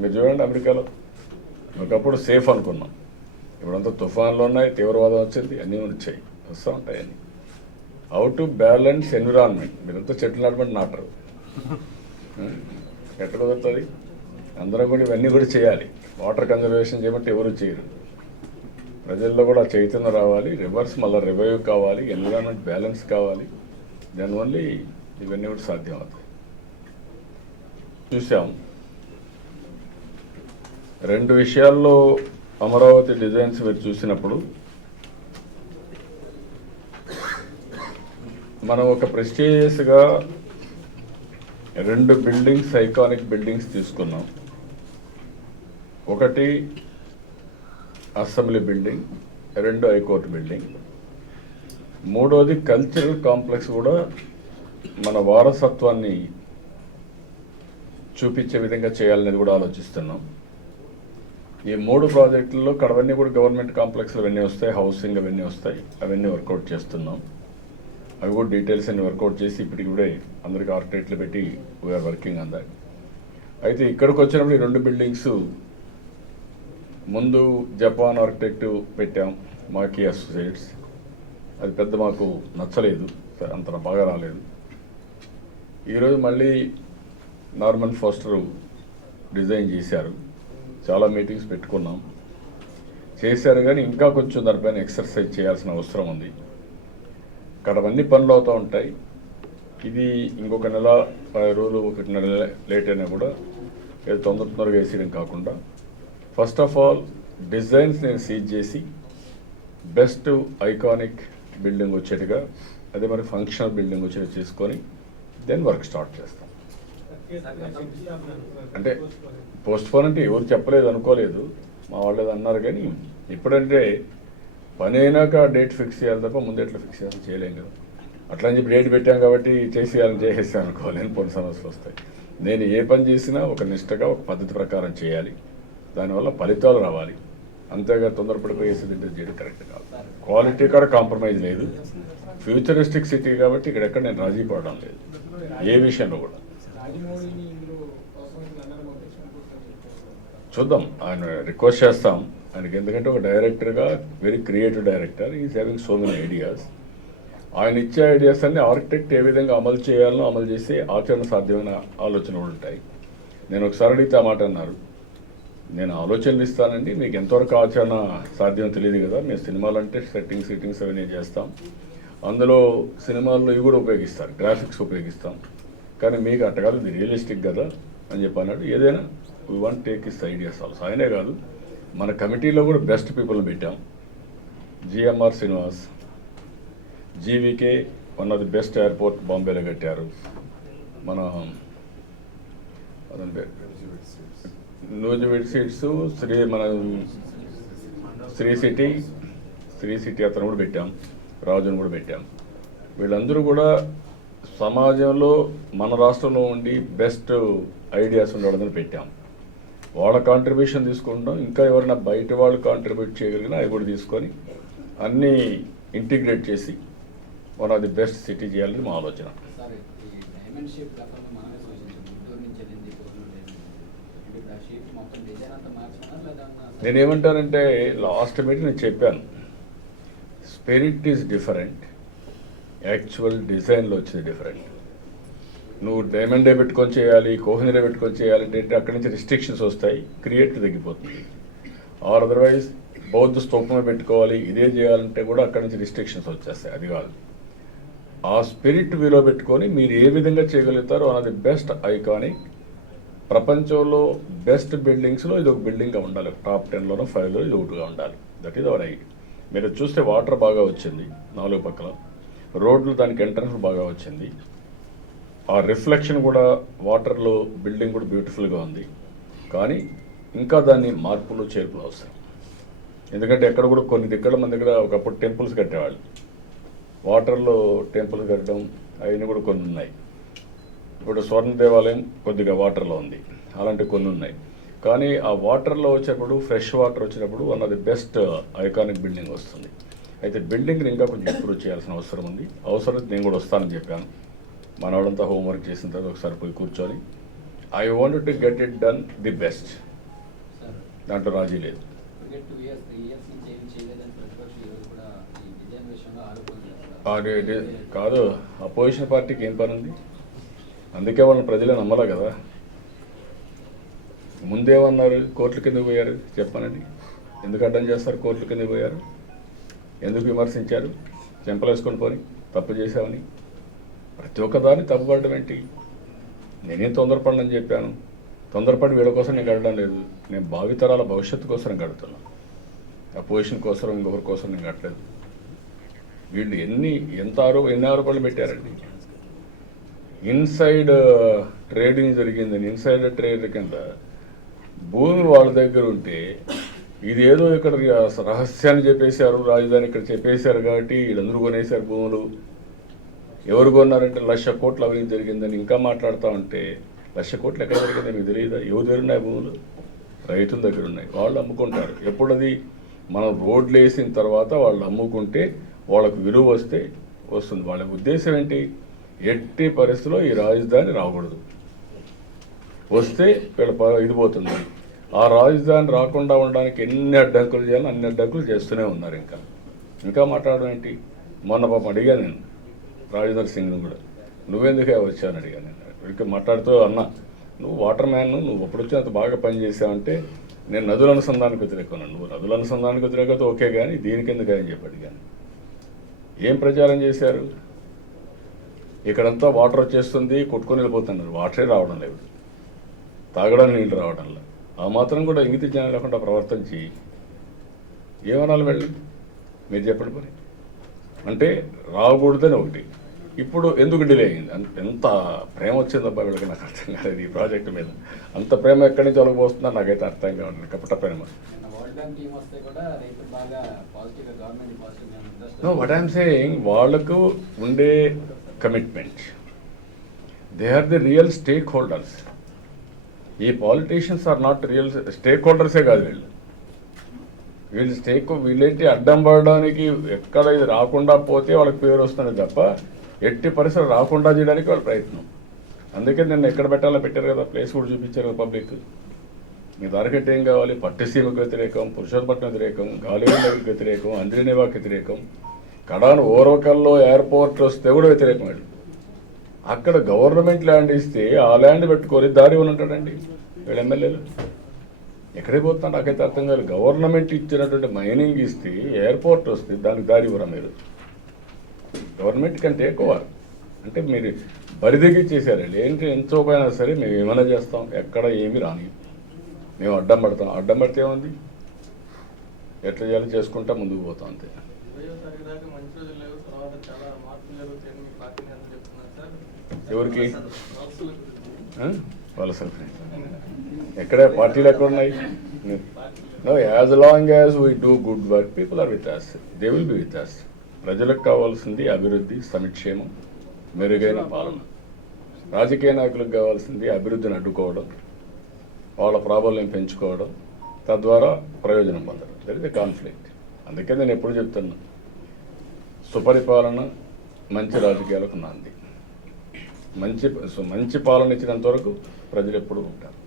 మీరు చూడండి, అమెరికాలో ఒకప్పుడు సేఫ్ అనుకున్నాం, ఇప్పుడంతా తుఫాన్లు ఉన్నాయి, తీవ్రవాదం వచ్చింది, అన్నీ వచ్చాయి. వస్తూ ఉంటాయని. How to balance environment. మీరంతా చెట్లు నాటరు, ఎక్కడ కుదురుతుంది? అందరం కూడా ఇవన్నీ కూడా చేయాలి. వాటర్ కన్జర్వేషన్ చేయమంటే ఎవరు చేయరు. ప్రజల్లో కూడా చైతన్యం రావాలి, రివర్స్ మళ్ళీ రివైవ్ కావాలి, ఎన్విరాన్మెంట్ బ్యాలెన్స్ కావాలి. దానివల్ల ఇవన్నీ కూడా సాధ్యం అవుతాయి. చూసాం 2 విషయాల్లో అమరావతి డిజైన్స్ మీరు చూసినప్పుడు మనం ఒక ప్రెస్టీజియస్గా 2 బిల్డింగ్స్, ఐకానిక్ బిల్డింగ్స్ తీసుకున్నాం. ఒకటి అసెంబ్లీ బిల్డింగ్, 2 హైకోర్టు బిల్డింగ్. 3వది కల్చరల్ కాంప్లెక్స్ కూడా మన వారసత్వాన్ని చూపించే విధంగా చేయాలనేది కూడా ఆలోచిస్తున్నాం. ఈ 3 ప్రాజెక్టుల్లో కడవన్నీ కూడా గవర్నమెంట్ కాంప్లెక్స్లు అవన్నీ వస్తాయి, హౌసింగ్ అవన్నీ వస్తాయి. అవన్నీ వర్కౌట్ చేస్తున్నాం. అవి కూడా డీటెయిల్స్ అన్ని వర్కౌట్ చేసి ఇప్పటికి కూడా అందరికీ ఆర్కిటెక్ట్లు పెట్టి వీఆర్ వర్కింగ్ ఆన్ దాట్. అయితే ఇక్కడికి వచ్చినప్పుడు ఈ 2 బిల్డింగ్స్ ముందు జపాన్ ఆర్కిటెక్ట్ పెట్టాం, మాకీ అసోసియేట్స్. అది పెద్ద మాకు నచ్చలేదు, అంత బాగా రాలేదు. ఈరోజు మళ్ళీ నార్మన్ ఫోస్టర్ డిజైన్ చేశారు. చాలా మీటింగ్స్ పెట్టుకున్నాం, చేశారు. కానీ ఇంకా కొంచెం దానిపైన ఎక్సర్సైజ్ చేయాల్సిన అవసరం ఉంది. ఇక్కడ అవన్నీ పనులు అవుతూ ఉంటాయి. ఇది ఇంకొక నెల 10 రోజులు, 1 నెల లేట్ అయినా కూడా ఏదో తొందరగా వేసేయడం కాకుండా ఫస్ట్ ఆఫ్ ఆల్ డిజైన్స్ నేను సీజ్ చేసి బెస్ట్ ఐకానిక్ బిల్డింగ్ వచ్చేట్టుగా, అదే మరి ఫంక్షనల్ బిల్డింగ్ వచ్చేది చేసుకొని దెన్ వర్క్ స్టార్ట్ చేస్తాం. అంటే పోస్ట్పోన్ అంటే ఎవరు చెప్పలేదు, అనుకోలేదు, మా వాళ్ళు అన్నారు. కానీ ఇప్పుడంటే పని అయినాక డేట్ ఫిక్స్ చేయాలి తప్ప ముందు ఎట్లా ఫిక్స్ చేయాలని చేయలేం కదా. అట్లా అని చెప్పి డేట్ పెట్టాం కాబట్టి చేసేయాలని చేసేస్తాను అనుకోలేని కొన్ని సమస్యలు వస్తాయి. నేను ఏ పని చేసినా ఒక నిష్టగా, ఒక పద్ధతి ప్రకారం చేయాలి. దానివల్ల ఫలితాలు రావాలి. అంతేగా తొందరపడిపోయేసి చేయడం కరెక్ట్ కాదు. క్వాలిటీ కూడా కాంప్రమైజ్ లేదు. ఫ్యూచరిస్టిక్ సిటీ కాబట్టి ఇక్కడెక్కడ నేను రాజీ పడడం లేదు ఏ విషయంలో కూడా. చూద్దాం, ఆయన రిక్వెస్ట్ చేస్తాం ఆయనకి. ఎందుకంటే ఒక డైరెక్టర్గా very creative director, is having so many ideas. ఆయన ఇచ్చే ఐడియాస్ అన్ని ఆర్కిటెక్ట్ ఏ విధంగా అమలు చేయాలో అమలు చేసి ఆచరణ సాధ్యమైన ఆలోచనలు ఉంటాయి. నేను ఒకసారి అడిగితే ఆ మాట అన్నారు, నేను ఆలోచనలు ఇస్తానండి, మీకు ఎంతవరకు ఆచరణ సాధ్యం తెలియదు కదా. మేము సినిమాలు అంటే సెట్టింగ్స్ అవన్నీ చేస్తాం, అందులో సినిమాల్లో ఇవి కూడా ఉపయోగిస్తారు, గ్రాఫిక్స్ ఉపయోగిస్తాం. కానీ మీకు అట్ట కాదు, ఇది రియలిస్టిక్ కదా అని చెప్పి అన్నాడు. ఏదైనా we want take is ideas also. ఆయనే కాదు, మన కమిటీలో కూడా బెస్ట్ పీపుల్ని పెట్టాం. GMR Srinivas, GVK, one of the best airport బాంబేలో కట్టారు. మన అతని పేరు నూజివీడ్ సీట్స్, మన శ్రీ సిటీ అతను కూడా పెట్టాం, రాజును కూడా పెట్టాం. వీళ్ళందరూ కూడా సమాజంలో మన రాష్ట్రంలో ఉండి బెస్ట్ ఐడియాస్ ఉండడం పెట్టాం. వాళ్ళ కాంట్రిబ్యూషన్ తీసుకుంటాం. ఇంకా ఎవరైనా బయట వాళ్ళు కాంట్రిబ్యూట్ చేయగలిగినా అవి కూడా తీసుకొని అన్నీ ఇంటిగ్రేట్ చేసి one of the best city చేయాలని మా ఆలోచన. నేనేమంటానంటే లాస్ట్ మీటింగ్ నేను చెప్పాను, స్పిరిట్ ఈజ్ డిఫరెంట్, యాక్చువల్ డిజైన్లో వచ్చింది డిఫరెంట్. నువ్వు డైమండ్ డే పెట్టుకొని చేయాలి, కోహినీరే పెట్టుకొని చేయాలంటే అక్కడి నుంచి రిస్ట్రిక్షన్స్ వస్తాయి, క్రియేట్ తగ్గిపోతుంది. ఆర్ అదర్వైజ్ బౌద్ధ స్తూపమే పెట్టుకోవాలి, ఇదే చేయాలంటే కూడా అక్కడి నుంచి రిస్ట్రిక్షన్స్ వచ్చేస్తాయి. అది కాదు, ఆ స్పిరిట్ వీలో పెట్టుకొని మీరు ఏ విధంగా చేయగలుగుతారో అది బెస్ట్ ఐకానిక్, ప్రపంచంలో బెస్ట్ బిల్డింగ్స్లో ఇది ఒక బిల్డింగ్గా ఉండాలి. టాప్ 10లోనో 5లో ఇది ఒకటిగా ఉండాలి. That is our idea. మీరు చూస్తే వాటర్ బాగా వచ్చింది 4 పక్కల, రోడ్లు దానికి ఎంట్రన్స్ బాగా వచ్చింది. ఆ రిఫ్లెక్షన్ కూడా వాటర్లో బిల్డింగ్ కూడా బ్యూటిఫుల్గా ఉంది. కానీ ఇంకా దాన్ని మార్పులు చేర్పులు అవసరం. ఎందుకంటే ఎక్కడ కూడా కొన్ని దగ్గర మన దగ్గర ఒకప్పుడు టెంపుల్స్ కట్టేవాళ్ళు, వాటర్లో టెంపుల్స్ కట్టడం అవన్నీ కూడా కొన్ని ఉన్నాయి. ఇప్పుడు స్వర్ణ దేవాలయం కొద్దిగా వాటర్లో ఉంది, అలాంటి కొన్ని ఉన్నాయి. కానీ ఆ వాటర్లో వచ్చేప్పుడు, ఫ్రెష్ వాటర్ వచ్చినప్పుడు one of the best iconic building వస్తుంది. అయితే బిల్డింగ్ని ఇంకా కొంచెం ఇంప్రూవ్ చేయాల్సిన అవసరం ఉంది. అవసరం నేను కూడా వస్తానని చెప్పాను. మనవాళ్ళంతా హోంవర్క్ చేసిన తర్వాత ఒకసారి పోయి కూర్చొని I want to get it done the best, దాంట్లో రాజీ లేదు. కాదు, అపోజిషన్ పార్టీకి ఏం పని ఉంది? అందుకే వాళ్ళని ప్రజలే నమ్మలే కదా. ముందేమన్నారు? కోర్టుల కిందకు పోయారు చెప్పానండి. ఎందుకు అడ్డం చేస్తారు? కోర్టుల కిందకు పోయారు, ఎందుకు విమర్శించారు? చెంపలేసుకొని పోని తప్పు చేశామని ప్రతి ఒక్కదాన్ని తప్పుపడడం ఏంటి? నేనేం తొందరపడనని చెప్పాను. తొందరపడి వీళ్ళ కోసం నేను గడడం లేదు. నేను భావితరాల భవిష్యత్తు కోసం గడుతున్నాను. అపోజిషన్ కోసం ఇంకొకరి కోసం నేను గడలేదు. వీళ్ళు ఎన్ని ఆరోపణలు పెట్టారండి. ఇన్సైడ్ ట్రేడింగ్ జరిగిందని, ఇన్సైడ్ ట్రేడ్ కింద భూమి వాళ్ళ దగ్గర ఉంటే ఇదేదో ఇక్కడ రహస్యాన్ని చెప్పేశారు, రాజధాని ఇక్కడ చెప్పేశారు కాబట్టి వీళ్ళందరూ కొనేశారు భూములు. ఎవరు కొన్నారంటే 1,00,000 కోట్ల అవినీతి జరిగిందని ఇంకా మాట్లాడుతూ ఉంటే 1,00,000 కోట్లు ఎక్కడ జరిగిందని మీకు తెలియదా? ఎవరి దగ్గర ఉన్నాయి భూములు? రైతుల దగ్గర ఉన్నాయి. వాళ్ళు అమ్ముకుంటారు. ఎప్పుడది మనం రోడ్లు వేసిన తర్వాత వాళ్ళు అమ్ముకుంటే వాళ్ళకు విలువ వస్తుంది. వాళ్ళ ఉద్దేశం ఏంటి? ఎట్టి పరిస్థితిలో ఈ రాజధాని రాకూడదు, వస్తే వీళ్ళ ఇది పోతుంది. ఆ రాజధాని రాకుండా ఉండడానికి ఎన్ని అడ్డంకులు చేయాలో అన్ని అడ్డంకులు చేస్తూనే ఉన్నారు. ఇంకా మాట్లాడడం ఏంటి? మొన్న పాపం అడిగాను నేను రాజేంద్ర సింగ్ను కూడా, నువ్వెందుకే వచ్చాను అడిగాను నేను. వీడికి మాట్లాడుతూ అన్నా, నువ్వు వాటర్ మ్యాన్, నువ్వు అప్పుడు వచ్చి అంత బాగా పనిచేసావంటే నేను నదుల అనుసంధానికి వ్యతిరేకున్నాను. నువ్వు నదుల అనుసంధానికి వ్యతిరేకత ఓకే, కానీ దీనికి ఎందుకు అని చెప్పి అడిగాను. ఏం ప్రచారం చేశారు? ఇక్కడంతా వాటర్ వచ్చేస్తుంది, కొట్టుకొని వెళ్ళిపోతున్నారు. వాటరే రావడం లేదు, తాగడానికి నీళ్ళు రావడం లేదు. ఆ మాత్రం కూడా ఇంగిత జ్ఞానం లేకుండా ప్రవర్తించి ఏమనాలి వెళ్ళి? మీరు చెప్పండి మరి. అంటే రాకూడదని ఒకటి. ఇప్పుడు ఎందుకు డిలే అయింది? ఎంత ప్రేమ వచ్చిందబ్బా వీళ్ళకి, నాకు అర్థం కాలేదు ఈ ప్రాజెక్టు మీద. అంత ప్రేమ ఎక్కడి నుంచి ఒలగబోస్తుందో నాకైతే అర్థం కావాలి. కపట ప్రేమ. వాట్ ఐఎమ్ సేయింగ్, వాళ్ళకు ఉండే commitment, they are the real stakeholders. ఈ politicians are not real stake హోల్డర్సే కాదు వీళ్ళు వీళ్ళేంటి అడ్డం పడడానికి, ఎక్కడ ఇది రాకుండా పోతే వాళ్ళకి పేరు వస్తుంది తప్ప ఎట్టి పరిసరం రాకుండా చేయడానికి వాళ్ళ ప్రయత్నం. అందుకే నేను ఎక్కడ పెట్టాలో పెట్టారు కదా, ప్లేస్ కూడా చూపించారు కదా పబ్లిక్. మీ తారకెట్ ఏం కావాలి? పట్టిసీమకు వ్యతిరేకం, పురుషోత్పట్నం వ్యతిరేకం, గాలివెండకి వ్యతిరేకం, అంద్రినేవాకి వ్యతిరేకం, కడాను ఓర్వకల్లో ఎయిర్పోర్ట్ వస్తే కూడా వ్యతిరేకం. వీళ్ళు అక్కడ గవర్నమెంట్ ల్యాండ్ ఇస్తే ఆ ల్యాండ్ పెట్టుకొని దారి ఇవ్వని ఉంటాడండి వీళ్ళ ఎమ్మెల్యేలు. ఎక్కడికి పోతున్నా నాకైతే అర్థం కాదు. గవర్నమెంట్ ఇచ్చినటువంటి మైనింగ్ ఇస్తే, ఎయిర్పోర్ట్ వస్తే దానికి దారి ఇవ్వరా మీరు? గవర్నమెంట్ కంటే ఎక్కువ అంటే మీరు బరిదిగి చేశారండి. ఏంటి ఎంచోపోయినా సరే మేము ఏమైనా చేస్తాం, ఎక్కడ ఏమి రాని, మేము అడ్డం పడతాం. అడ్డం పడితే ఏముంది? ఎట్లా చేయాలో చేసుకుంటా ముందుకు పోతాం అంతే. ఎవరికి వలసలు? ఎక్కడ పార్టీలు ఎక్కడ ఉన్నాయి? No, as long as we do good work, people are with us. They will be with us. ప్రజలకు కావాల్సింది అభివృద్ధి, సంక్షేమం, మెరుగైన పాలన. రాజకీయ నాయకులకు కావాల్సింది అభివృద్ధిని అడ్డుకోవడం, వాళ్ళ ప్రాబల్యం పెంచుకోవడం, తద్వారా ప్రయోజనం పొందడం. That is the conflict. అందుకే నేను ఎప్పుడు చెప్తున్నా, సుపరిపాలన మంచి రాజకీయాలకు నాంది. మంచి పాలన ఇచ్చినంత వరకు ప్రజలు ఎప్పుడు ఉంటారు.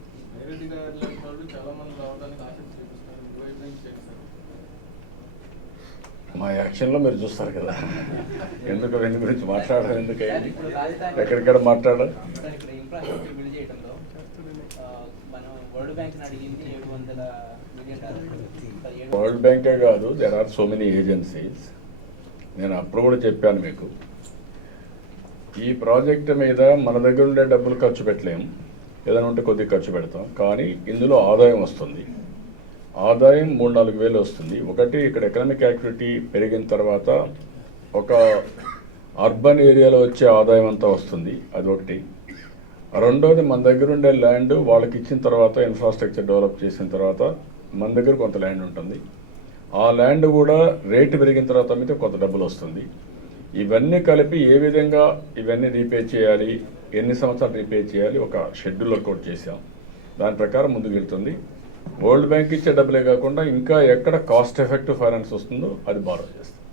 మా యాక్షన్లో మీరు చూస్తారు కదా, ఎందుకు వెన్ను గురించి మాట్లాడడం, ఎందుకైంది, ఎక్కడిక్కడ మాట్లాడాలి. వరల్డ్ బ్యాంకే కాదు, there are so many agencies. నేను అప్పుడు కూడా చెప్పాను మీకు, ఈ ప్రాజెక్టు మీద మన దగ్గర ఉండే డబ్బులు ఖర్చు పెట్టలేము, ఏదైనా ఉంటే కొద్దిగా ఖర్చు పెడతాం. కానీ ఇందులో ఆదాయం వస్తుంది. ఆదాయం 3-4 వేలు వస్తుంది. ఒకటి, ఇక్కడ ఎకనామిక్ యాక్టివిటీ పెరిగిన తర్వాత ఒక అర్బన్ ఏరియాలో వచ్చే ఆదాయం అంతా వస్తుంది, అది ఒకటి. రెండోది, మన దగ్గర ఉండే ల్యాండ్ వాళ్ళకి ఇచ్చిన తర్వాత, ఇన్ఫ్రాస్ట్రక్చర్ డెవలప్ చేసిన తర్వాత మన దగ్గర కొంత ల్యాండ్ ఉంటుంది. ఆ ల్యాండ్ కూడా రేటు పెరిగిన తర్వాత మీద కొంత డబ్బులు వస్తుంది. ఇవన్నీ కలిపి ఏ విధంగా ఇవన్నీ రీపే చేయాలి, ఎన్ని సంవత్సరాలు రీపే చేయాలి, ఒక షెడ్యూల్ వర్కౌట్ చేసాం. దాని ప్రకారం ముందుకు వెళ్తుంది. వరల్డ్ బ్యాంక్ ఇచ్చే డబ్బులే కాకుండా ఇంకా ఎక్కడ కాస్ట్ ఎఫెక్టివ్ ఫైనాన్స్ వస్తుందో అది బారో చేస్తాం.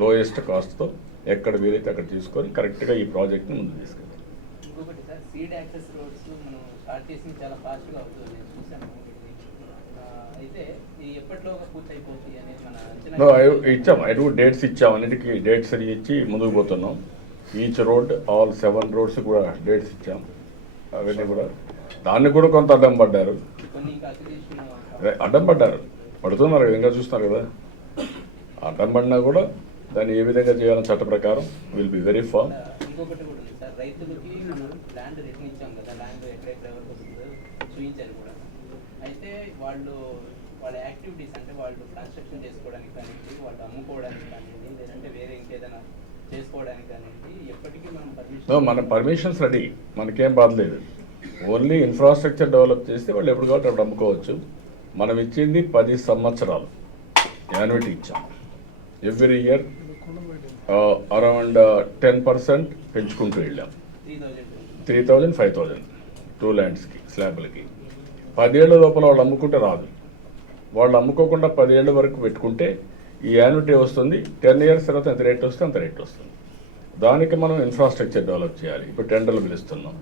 లోయెస్ట్ కాస్ట్తో ఎక్కడ వీలైతే అక్కడ తీసుకొని కరెక్ట్గా ఈ ప్రాజెక్ట్ని ముందుకు తీసుకెళ్తాం. ఇంకొకటి సార్, సీడ్ యాక్సెస్ రోడ్స్ మనం స్టార్ట్ చేసి చాలా ఫాస్ట్గా అవుతుంది, నేను చూసాను. అయితే ఈ ఎప్పటిలోగా పూర్తి అయిపోతుంది అనేది మన No, అంచనా. ఇచ్చాం డేట్స్ ఇచ్చాం, అన్నిటికీ డేట్స్ అది ఇచ్చి ముందుకు పోతున్నాం. ఈచ్ రోడ్ ఆల్ 7 roads కూడా డేట్స్ ఇచ్చాం. అవన్నీ కూడా దాన్ని కూడా కొంత అడ్డం పడ్డారు, కొన్ని ఇంకా అక్విజిషన్ అడ్డం పడ్డారు, పడుతున్నారు కదా, ఇంకా చూస్తున్నారు కదా. అడ్డం పడినా కూడా దాన్ని ఏ విధంగా చేయాలని చట్ట ప్రకారం విల్ బి వెరీ ఫామ్. ఇంకొకటి కూడా ఉంది సార్, రైతులకి మనం ల్యాండ్ రిటర్న్ ఇచ్చాం కదా, ల్యాండ్ ఎక్కడెక్కడ ఎవరికి వస్తుందో చూపించారు కూడా. అయితే వాళ్ళ యాక్టివిటీస్ అంటే వాళ్ళు కన్స్ట్రక్షన్ చేసుకోవడానికి కానివ్వండి, వాళ్ళు అమ్ముకోవడానికి కానివ్వండి, లేదంటే వేరే ఇంకేదైనా చేసుకోవడానికి కానివ్వండి, ఎప్పటికీ మనం మన పర్మిషన్స్ రెడీ, మనకేం బాధ లేదు. ఓన్లీ ఇన్ఫ్రాస్ట్రక్చర్ డెవలప్ చేస్తే వాళ్ళు ఎప్పుడు కాబట్టి అప్పుడు అమ్ముకోవచ్చు. మనం ఇచ్చింది 10 సంవత్సరాలు యాన్యుటీ ఇచ్చాం. ఎవ్రీ ఇయర్ అరౌండ్ 10% పెంచుకుంటూ వెళ్ళాం. 3,000 5,000 2 ల్యాండ్స్కి స్లాబ్లకి. 10 ఏళ్ళ లోపల వాళ్ళు అమ్ముకుంటే రాదు. వాళ్ళు అమ్ముకోకుండా 10 ఏళ్ళ వరకు పెట్టుకుంటే ఈ యాన్యుటీ వస్తుంది. 10 years తర్వాత ఎంత రేట్ వస్తే అంత రేట్ వస్తుంది. దానికి మనం ఇన్ఫ్రాస్ట్రక్చర్ డెవలప్ చేయాలి. ఇప్పుడు టెండర్లు పిలుస్తున్నాం.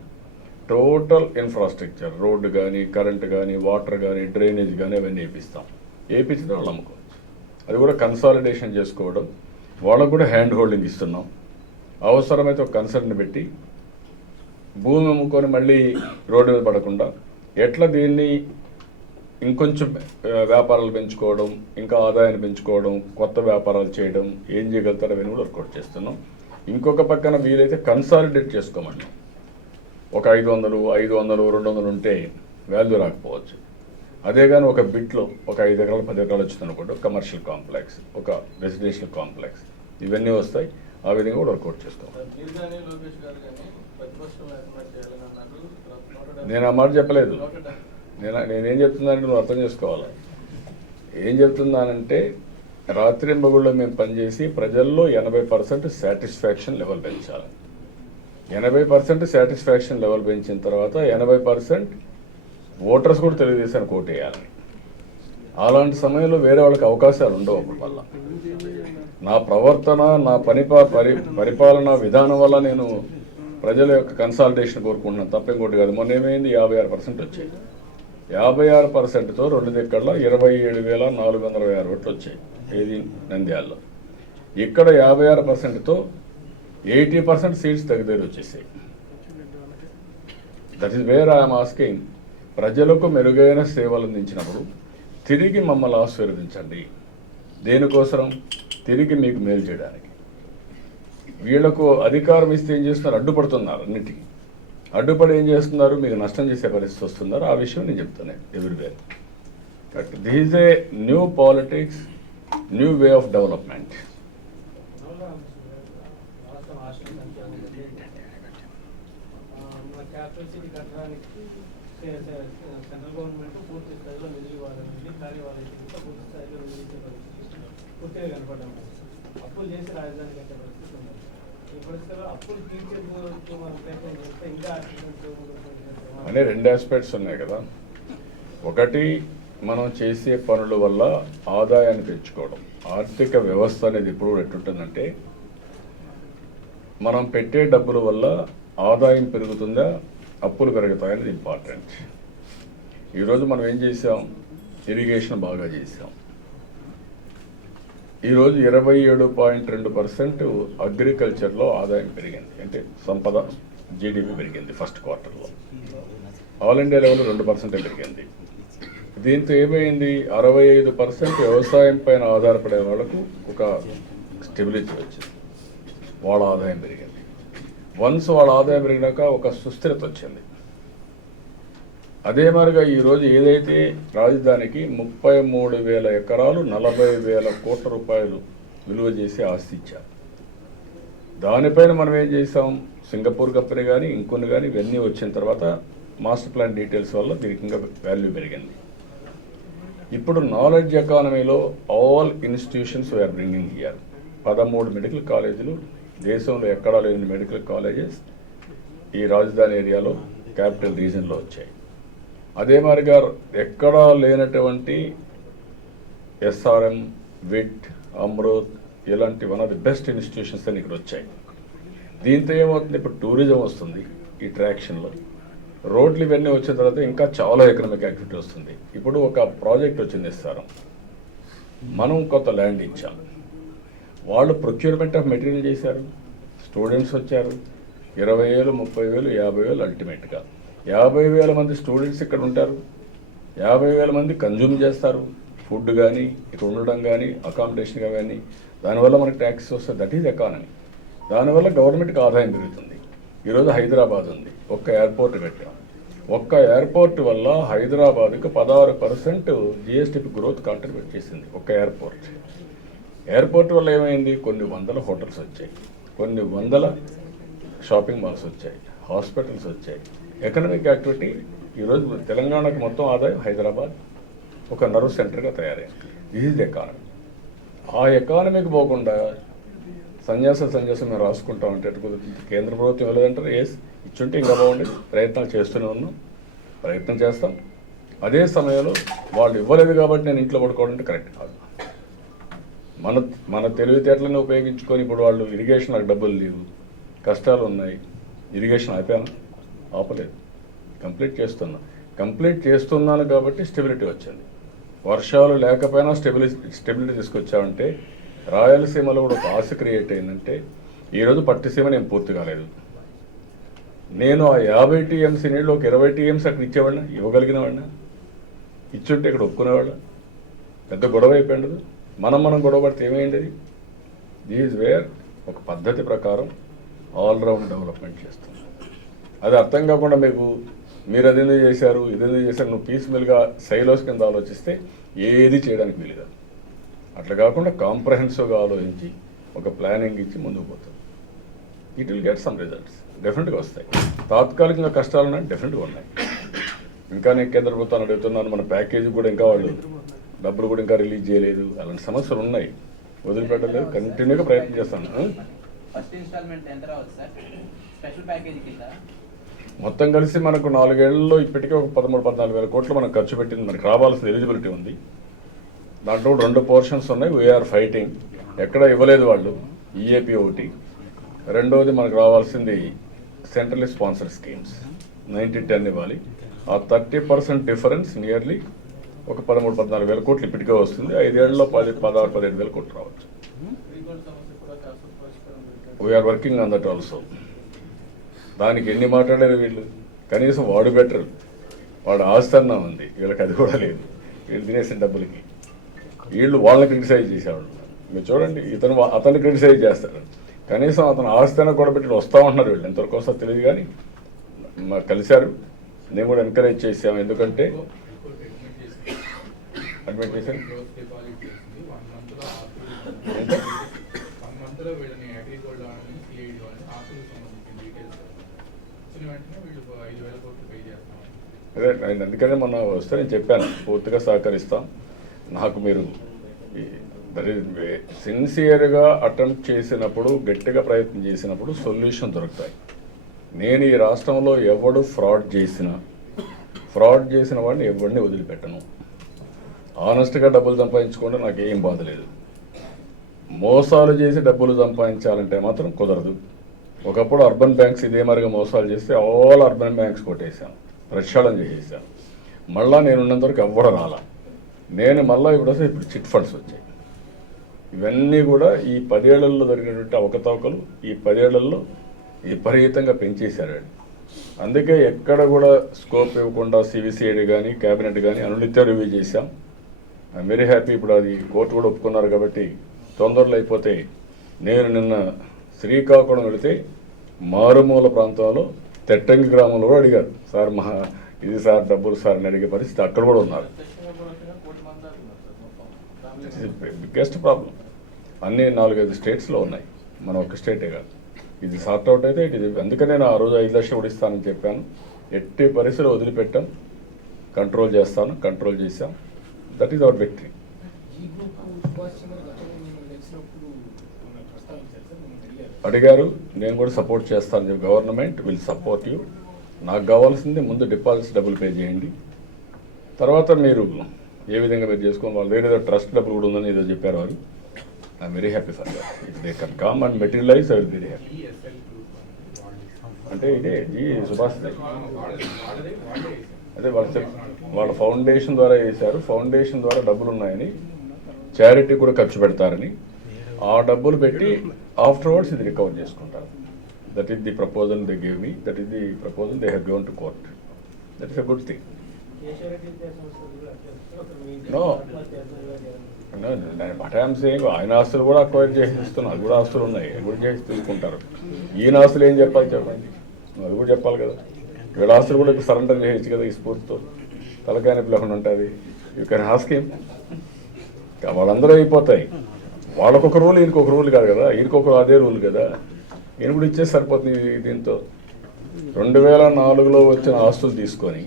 టోటల్ ఇన్ఫ్రాస్ట్రక్చర్, రోడ్డు కానీ, కరెంట్ కానీ, వాటర్ కానీ, డ్రైనేజ్ కానీ అవన్నీ వేపిస్తాం. వేపించిన వాళ్ళు అమ్ముకోవచ్చు. అది కూడా కన్సాలిడేషన్ చేసుకోవడం, వాళ్ళకు కూడా హ్యాండ్ హోల్డింగ్ ఇస్తున్నాం. అవసరమైతే ఒక కన్సల్ట్ని పెట్టి భూమి అమ్ముకొని మళ్ళీ రోడ్డు మీద పడకుండా ఎట్లా దీన్ని ఇంకొంచెం వ్యాపారాలు పెంచుకోవడం, ఇంకా ఆదాయాన్ని పెంచుకోవడం, కొత్త వ్యాపారాలు చేయడం, ఏం చేయగలుగుతారో అవన్నీ కూడా వర్కౌట్ చేస్తున్నాం. ఇంకొక పక్కన వీలైతే కన్సాలిడేట్ చేసుకోమన్నాం. ఒక 500 200 ఉంటే వాల్యూ రాకపోవచ్చు. అదే కానీ ఒక బిట్లో ఒక 5 ఎకరాలు 10 ఎకరాలు వచ్చిందనుకోండి, ఒక కమర్షియల్ కాంప్లెక్స్, ఒక రెసిడెన్షియల్ కాంప్లెక్స్, ఇవన్నీ వస్తాయి. ఆ విధంగా కూడా వర్కౌట్ చేస్తాం. నేను ఆ మాట చెప్పలేదు. నేనేం చెప్తున్నానంటే నువ్వు అర్థం చేసుకోవాలి. ఏం చెప్తున్నానంటే రాత్రింబగుళ్ళో మేము పనిచేసి ప్రజల్లో 80% సాటిస్ఫాక్షన్ లెవెల్ పెంచాలి. 80% సాటిస్ఫాక్షన్ లెవెల్ పెంచిన తర్వాత 80% ఓటర్స్ కూడా తెలుగుదేశానికి ఓటు వేయాలి. అలాంటి సమయంలో వేరే వాళ్ళకి అవకాశాలు ఉండవు. అప్పుడు వల్ల నా ప్రవర్తన, నా పరిపాలనా విధానం వల్ల నేను ప్రజల యొక్క కన్సాలిడేషన్ కోరుకుంటున్నాను తప్ప ఇంకోటి కాదు. మొన్న ఏమైంది, 56% వచ్చాయి. 56%తో 2 దిక్కల్లో 27,460 ఓట్లు వచ్చాయి. ఏది నంద్యాలలో. ఇక్కడ 56%తో 80% సీట్స్ దగ్గర వచ్చేసాయి. That is where I'm asking. ప్రజలకు మెరుగైన సేవలు అందించినప్పుడు తిరిగి మమ్మల్ని ఆశీర్వదించండి. దేనికోసం? తిరిగి మీకు మేలు చేయడానికి. వీళ్లకు అధికారం ఇస్తే ఏం చేస్తున్నారు? అడ్డుపడుతున్నారు. అన్నిటికీ అడ్డుపడి ఏం చేస్తున్నారు? మీకు నష్టం చేసే పరిస్థితి వస్తున్నారు. ఆ విషయం నేను చెప్తున్నాను everywhere. But this is a new politics, new way of development. Central government పూర్తి స్థాయిలో నిధులు ఇవ్వాలని, కానీ వాళ్ళకి పూర్తి స్థాయిలో నిధులు పూర్తిగా కనపడడం, అప్పులు చేసి రాజధాని కట్టే పరిస్థితి ఉంది. ఈ పరిస్థితుల్లో అప్పులు తీర్చేందుకు మనం ప్రయత్నం చేస్తే ఇంకా అనే 2 ఆస్పెక్ట్స్ ఉన్నాయి కదా. ఒకటి, మనం చేసే పనుల వల్ల ఆదాయాన్ని పెంచుకోవడం. ఆర్థిక వ్యవస్థ అనేది ఇప్పుడు ఎట్టుంటుందంటే మనం పెట్టే డబ్బుల వల్ల ఆదాయం పెరుగుతుందా, అప్పులు పెరుగుతాయనేది ఇంపార్టెంట్. ఈరోజు మనం ఏం చేసాం? ఇరిగేషన్ బాగా చేసాం. ఈరోజు 27.2% అగ్రికల్చర్లో ఆదాయం పెరిగింది. అంటే సంపద, జీడిపి పెరిగింది ఫస్ట్ క్వార్టర్లో. ఆల్ ఇండియా లెవెల్ 2% పెరిగింది. దీంతో ఏమైంది? 65% వ్యవసాయం పైన ఆధారపడే వాళ్ళకు ఒక స్టెబిలిటీ వచ్చింది. వాళ్ళ ఆదాయం పెరిగింది. వన్స్ వాళ్ళ ఆదాయం పెరిగినాక ఒక సుస్థిరత వచ్చింది. అదే మాదిరిగా ఈరోజు ఏదైతే రాజధానికి 33,000 ఎకరాలు 40,000 కోట్ల రూపాయలు విలువ చేసి ఆస్తి ఇచ్చారు. దానిపైన మనం ఏం చేసాం? సింగపూర్ కంపెనీ కానీ ఇంకొన్ని కానీ ఇవన్నీ వచ్చిన తర్వాత మాస్టర్ ప్లాన్ డీటెయిల్స్ వల్ల దీనికి ఇంకా వాల్యూ పెరిగింది. ఇప్పుడు నాలెడ్జ్ ఎకానమీలో all institutions we are bringing here. 13 medical కాలేజీలు, దేశంలో ఎక్కడా లేని మెడికల్ కాలేజెస్ ఈ రాజధాని ఏరియాలో, క్యాపిటల్ రీజన్లో వచ్చాయి. అదే మాదిరిగా ఎక్కడా లేనటువంటి ఎస్ఆర్ఎం, విట్, అమృత్ ఇలాంటి one of the best institutions అని ఇక్కడ వచ్చాయి. దీంతో ఏమవుతుంది? ఇప్పుడు టూరిజం వస్తుంది ఈ ట్రాక్షన్లో. రోడ్లు ఇవన్నీ వచ్చిన తర్వాత ఇంకా చాలా ఎకనామిక్ యాక్టివిటీ వస్తుంది. ఇప్పుడు ఒక ప్రాజెక్ట్ వచ్చింది ఇస్తారు, మనం కొంత ల్యాండ్ ఇచ్చాం, వాళ్ళు ప్రొక్యూర్మెంట్ ఆఫ్ మెటీరియల్ చేశారు, స్టూడెంట్స్ వచ్చారు, 20,000, 30,000, 50,000 అల్టిమేట్గా 50,000 మంది స్టూడెంట్స్ ఇక్కడ ఉంటారు, 50,000 మంది కన్జ్యూమ్ చేస్తారు, ఫుడ్ కానీ ఇక్కడ ఉండడం కానీ అకామిడేషన్ కానీ, దానివల్ల మనకి ట్యాక్సెస్ వస్తాయి. That is economy. దానివల్ల గవర్నమెంట్కి ఆదాయం పెరుగుతుంది. ఈరోజు హైదరాబాద్ ఉంది, ఒక్క ఎయిర్పోర్ట్ కట్టాం, ఒక్క ఎయిర్పోర్ట్ వల్ల హైదరాబాద్కి 16% జిఎస్టీపీ గ్రోత్ కాంట్రిబ్యూట్ చేసింది ఒక్క ఎయిర్పోర్ట్. ఎయిర్పోర్ట్ వల్ల ఏమైంది, కొన్ని వందల హోటల్స్ వచ్చాయి, కొన్ని వందల షాపింగ్ మాల్స్ వచ్చాయి, హాస్పిటల్స్ వచ్చాయి, ఎకనామిక్ యాక్టివిటీ. ఈరోజు తెలంగాణకు మొత్తం ఆదాయం హైదరాబాద్ ఒక నర్వ్ సెంటర్గా తయారైంది. This is economy. ఆ ఎకానమీకి పోకుండా సన్యాసం మేము రాసుకుంటామంటే ఎటు కుదురుతుంది? కేంద్ర ప్రభుత్వం ఇవ్వలేదంటారు, ఎస్ ఇచ్చుంటే ఇంకా బాగుండేది. ప్రయత్నాలు చేస్తూనే ఉన్నాం, ప్రయత్నం చేస్తాం. అదే సమయంలో వాళ్ళు ఇవ్వలేదు కాబట్టి నేను ఇంట్లో పడుకోవడం అంటే కరెక్ట్ కాదు. మన తెలివితేటలను ఉపయోగించుకొని ఇప్పుడు వాళ్ళు ఇరిగేషన్ నాకు డబ్బులు లేవు, కష్టాలు ఉన్నాయి, ఇరిగేషన్ ఆపాను, ఆపలేదు, కంప్లీట్ చేస్తున్నాను కాబట్టి స్టెబిలిటీ వచ్చింది. వర్షాలు లేకపోయినా స్టెబిలిటీ తీసుకొచ్చామంటే, రాయలసీమలో కూడా ఒక ఆశ క్రియేట్ అయిందంటే, ఈరోజు పట్టిసీమ నేను పూర్తి కాలేదు. నేను ఆ 50 TMC నీళ్ళు ఒక 20 TMC అక్కడ ఇచ్చేవాడినా, ఇవ్వగలిగిన వాడినా, ఇచ్చుంటే ఇక్కడ ఒప్పుకునేవాళ్ళ. పెద్ద గొడవ అయిపోయిండదు. మనం గొడవ పడితే ఏమైంది? దీస్ వేర్ ఒక పద్ధతి ప్రకారం ఆల్రౌండ్ డెవలప్మెంట్ చేస్తుంది. అది అర్థం కాకుండా మీరు అదెందుకు చేశారు, ఇదెందుకు చేశారు, నువ్వు పీస్ఫుల్గా సైలోస్ కింద ఆలోచిస్తే ఏది చేయడానికి వీలు కాదు. అట్లా కాకుండా కాంప్రహెన్సివ్గా ఆలోచించి ఒక ప్లానింగ్ ఇచ్చి ముందుకు పోతాం. It will get some results, డెఫినెట్గా వస్తాయి. తాత్కాలికంగా కష్టాలు ఉన్నాయి, డెఫినెట్గా ఉన్నాయి. ఇంకా నేను కేంద్ర ప్రభుత్వాన్ని అడుగుతున్నాను, మన ప్యాకేజీ కూడా ఇంకా వాళ్ళు డబ్బులు కూడా ఇంకా రిలీజ్ చేయలేదు. అలాంటి సమస్యలు ఉన్నాయి, వదిలిపెట్టలేదు, కంటిన్యూగా ప్రయత్నం చేస్తాను. ఫస్ట్ ఇన్స్టాల్మెంట్ ఎంత రావచ్చు సార్ స్పెషల్ ప్యాకేజీ కింద? మొత్తం కలిసి మనకు 4 ఏళ్లలో ఇప్పటికే ఒక 13-14 వేల కోట్లు మనం ఖర్చు పెట్టింది. మనకు రావాల్సిన ఎలిజిబిలిటీ ఉంది. దాంట్లో 2 పోర్షన్స్ ఉన్నాయి. We are fighting. ఎక్కడ ఇవ్వలేదు వాళ్ళు, ఈఏపీ ఒకటి, రెండోది మనకు రావాల్సింది సెంట్రల్లీ స్పాన్సర్ స్కీమ్స్ 90-10 ఇవ్వాలి. ఆ 30% డిఫరెన్స్ నియర్లీ ఒక 13-14 వేల కోట్లు ఇప్పటికే వస్తుంది. 5 ఏళ్లలో 16-17 వేల కోట్లు రావచ్చు. We are working on that also. దానికి ఎన్ని మాట్లాడారు వీళ్ళు? కనీసం వాడు బెటర్, వాడు ఆస్తన్నా ఉంది, వీళ్ళకి అది కూడా లేదు. వీళ్ళు తినేసిన డబ్బులకి వీళ్ళు వాళ్ళని క్రిటిసైజ్ చేసేవాళ్ళు. మీరు చూడండి, అతన్ని క్రిటిసైజ్ చేస్తారు. కనీసం అతను ఆస్తన కూడా పెట్టి వస్తూ ఉంటున్నారు. వీళ్ళు ఎంతవరకు వస్తారో తెలియదు, కానీ కలిశారు. నేను కూడా ఎంకరేజ్ చేసాము. ఎందుకంటే అడ్మిట్ చేశాను అదే, అందుకనే మొన్న వస్తే నేను చెప్పాను, పూర్తిగా సహకరిస్తాం. నాకు మీరు సిన్సియర్గా అటెంప్ట్ చేసినప్పుడు, గట్టిగా ప్రయత్నం చేసినప్పుడు సొల్యూషన్ దొరుకుతాయి. నేను ఈ రాష్ట్రంలో ఎవడు ఫ్రాడ్ చేసిన వాడిని ఎవరిని వదిలిపెట్టను. ఆనెస్ట్గా డబ్బులు సంపాదించుకుంటే నాకు ఏం బాధ లేదు. మోసాలు చేసి డబ్బులు సంపాదించాలంటే మాత్రం కుదరదు. ఒకప్పుడు అర్బన్ బ్యాంక్స్ ఇదే మరిగా మోసాలు చేస్తే ఆల్ అర్బన్ బ్యాంక్స్ కొట్టేశాను, ప్రక్షాళన చేసేసాను. మళ్ళీ నేను ఉన్నంతవరకు ఎవ్వడం రాలా. నేను మళ్ళీ ఇప్పుడు చిట్ ఫండ్స్ వచ్చాయి. ఇవన్నీ కూడా ఈ 10 ఏళ్లలో జరిగినటువంటి అవకతవకలు ఈ 10 ఏళ్లలో విపరీతంగా పెంచేశారు. అందుకే ఎక్కడ కూడా స్కోప్ ఇవ్వకుండా సివిసిఐడి కానీ క్యాబినెట్ కానీ అనునిత్యం రివ్యూ చేశాం. I'm very happy. ఇప్పుడు అది కోర్టు కూడా ఒప్పుకున్నారు కాబట్టి తొందరలో అయిపోతే. నేను నిన్న శ్రీకాకుళం వెళితే మారుమూల ప్రాంతంలో తెట్టంగి గ్రామంలో కూడా అడిగారు, సార్ ఇది సార్ డబ్బులు సార్ అని అడిగే పరిస్థితి అక్కడ కూడా ఉన్నారు. బిగ్గెస్ట్ ప్రాబ్లం అన్నీ 4-5 స్టేట్స్లో ఉన్నాయి, మన ఒక్క స్టేటే కాదు. ఇది సార్ట్ అవుట్ అయితే ఇది. అందుకనే నేను ఆ రోజు 5 లక్షలు కూడా ఇస్తానని చెప్పాను. ఎట్టి పరిస్థితులు వదిలిపెట్టాం, కంట్రోల్ చేశాం. That is our victory. అడిగారు, నేను కూడా సపోర్ట్ చేస్తాను. Government will support you. నాకు కావాల్సింది ముందు డిపాజిట్స్ డబ్బులు పే చేయండి, తర్వాత మీరు ఏ విధంగా మీరు చేసుకోవాలి. వాళ్ళు వేరేదో ట్రస్ట్ డబ్బులు కూడా ఉందని ఏదో చెప్పారు వాళ్ళు. I'm very happy for that. If they can come and materialise, I will very happy. అంటే ఇదే జీ సుభాష్ అదే వాళ్ళ ఫౌండేషన్ ద్వారా చేశారు. ఫౌండేషన్ ద్వారా డబ్బులు ఉన్నాయని, చారిటీ కూడా ఖర్చు పెడతారని, ఆ డబ్బులు పెట్టి ఆఫ్టర్వర్డ్స్ ఇది రికవర్ చేసుకుంటారు. That is the proposal they gave me, that is the proposal they have given to court. That is a good thing. No but I'm saying ఆయన ఆస్తులు కూడా అక్వైర్ చేసిస్తున్నారు, అది కూడా ఆస్తులు ఉన్నాయి, అది కూడా చేసి తీసుకుంటారు. ఈయన ఆస్తులు ఏం చెప్పాలి చెప్పండి, అది కూడా చెప్పాలి కదా. వీళ్ళ ఆస్తులు కూడా ఇప్పుడు సరెండర్ చేయొచ్చు కదా ఈ స్ఫూర్తితో. తలకాయ నొప్పి లేకుండా ఉంటుంది. You can ask him. వాళ్ళందరూ అయిపోతాయి. వాళ్ళకొక రూల్, ఈయనకొక రూల్ కాదు కదా, ఈయనకొక అదే రూల్ కదా. ఈయన కూడా ఇచ్చేసి సరిపోతుంది. దీంతో 2004లో వచ్చిన ఆస్తులు తీసుకొని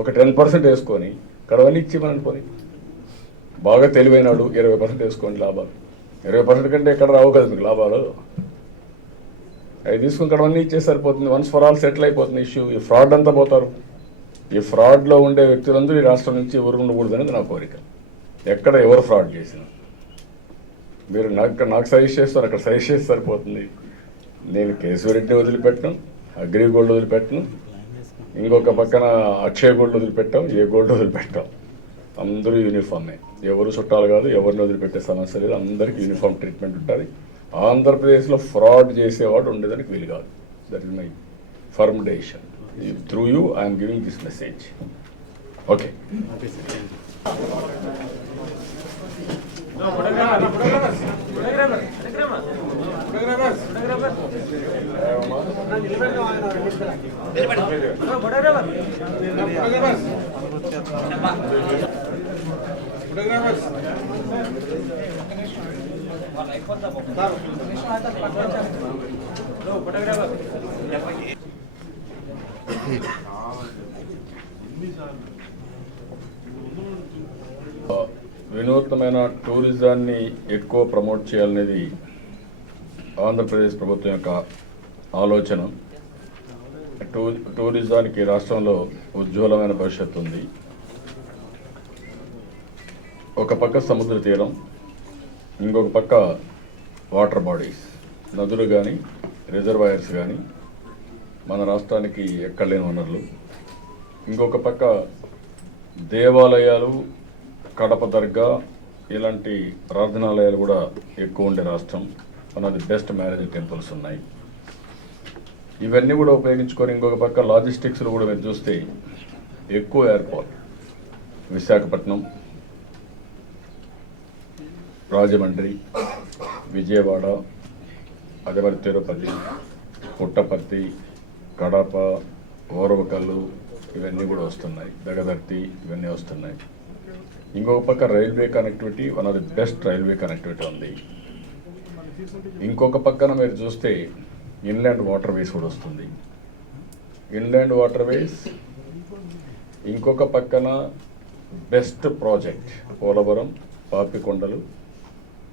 ఒక 10% వేసుకొని కడవన్నీ ఇచ్చేమని అనుకోని, బాగా తెలివైనాడు 20% వేసుకోండి లాభాలు. 20% కంటే ఎక్కడ రావు కదా మీకు లాభాలు. అవి తీసుకుని కడవన్నీ ఇచ్చేసి సరిపోతుంది. వన్స్ ఫర్ ఆల్ సెటిల్ అయిపోతుంది ఇష్యూ. ఈ ఫ్రాడ్ అంతా పోతారు. ఈ ఫ్రాడ్లో ఉండే వ్యక్తులందరూ ఈ రాష్ట్రం నుంచి ఎవరు ఉండకూడదనేది నా కోరిక. ఎక్కడ ఎవరు ఫ్రాడ్ చేసినా మీరు నాకు సజెస్ట్ చేస్తారు, అక్కడ సజెస్ట్ చేస్తే సరిపోతుంది. నేను కేశవరెడ్డిని వదిలిపెట్టను, అగ్రి గోల్డ్ వదిలిపెట్టను, ఇంకొక పక్కన అక్షయ గోల్డ్ వదిలిపెట్టాం, ఏ గోల్డ్ వదిలిపెట్టాం. అందరూ యూనిఫామే, ఎవరు చుట్టాలు కాదు, ఎవరిని వదిలిపెట్టే సమస్య లేదు. అందరికీ యూనిఫామ్ ట్రీట్మెంట్ ఉంటుంది. ఆంధ్రప్రదేశ్లో ఫ్రాడ్ చేసేవాడు ఉండేదానికి వీలు కాదు. That is my firm decision. Through you I'm giving this message. Okay. వినూత్నమైన టూరిజాన్ని ఎక్కువ ప్రమోట్ చేయాలనేది ఆంధ్రప్రదేశ్ ప్రభుత్వం యొక్క ఆలోచన. టూరిజానికి రాష్ట్రంలో ఉజ్వలమైన భవిష్యత్తు ఉంది. ఒక పక్క సముద్ర తీరం, ఇంకొక పక్క వాటర్ బాడీస్, నదులు కానీ రిజర్వాయర్స్ కానీ మన రాష్ట్రానికి ఎక్కడలేని వనరులు. ఇంకొక పక్క దేవాలయాలు, కడప దర్గా ఇలాంటి ప్రార్థనాలయాలు కూడా ఎక్కువ ఉండే రాష్ట్రం. One of the best marriage temples ఉన్నాయి. ఇవన్నీ కూడా ఉపయోగించుకొని ఇంకొక పక్క లాజిస్టిక్స్లో కూడా మీరు చూస్తే ఎక్కువ ఎయిర్పోర్ట్ విశాఖపట్నం, రాజమండ్రి, విజయవాడ, అదే మరి తిరుపతి, పుట్టపర్తి, కడప, ఓరవకల్లు ఇవన్నీ కూడా వస్తున్నాయి. దగదర్తి ఇవన్నీ వస్తున్నాయి. ఇంకొక పక్క railway connectivity, one of the best railway connectivity ఉంది. ఇంకొక పక్కన మీరు చూస్తే ఇన్లాండ్ వాటర్ వేస్ కూడా వస్తుంది. ఇన్లాండ్ వాటర్ వేస్, ఇంకొక పక్కన best project Polavaram, Papikondalu.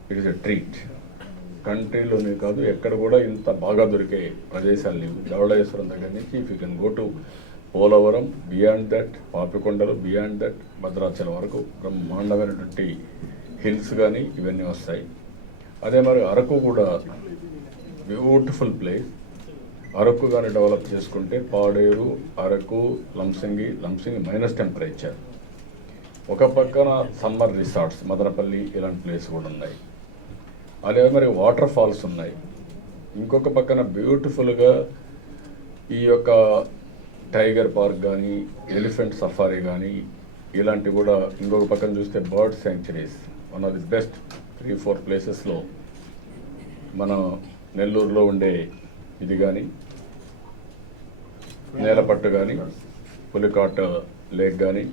It is a treat. కంట్రీలోనే కాదు ఎక్కడ కూడా ఇంత బాగా దొరికే ప్రదేశాలు లేవు. ధవళేశ్వరం దగ్గర నుంచి if you can go to Polavaram, beyond that Papikondalu, beyond that Bhadrachalam వరకు బ్రహ్మాండమైనటువంటి హిల్స్ కానీ ఇవన్నీ వస్తాయి. అదే మరి అరకు కూడా బ్యూటిఫుల్ ప్లేస్. అరకు కానీ డెవలప్ చేసుకుంటే పాడేరు, అరకు, లంసింగి మైనస్ టెంపరేచర్. ఒక పక్కన సమ్మర్ రిసార్ట్స్ మదనపల్లి ఇలాంటి ప్లేస్ కూడా ఉన్నాయి. అదే మరి వాటర్ ఫాల్స్ ఉన్నాయి. ఇంకొక పక్కన బ్యూటిఫుల్గా ఈ యొక్క టైగర్ పార్క్ కానీ, ఎలిఫెంట్ సఫారీ కానీ ఇలాంటివి కూడా. ఇంకొక పక్కన చూస్తే bird sanctuaries, one of the best 3-4 ప్లేసెస్లో మన నెల్లూరులో ఉండే ఇది కానీ, నేలపట్టు కానీ, పులికాట్ లేక్ కానీ,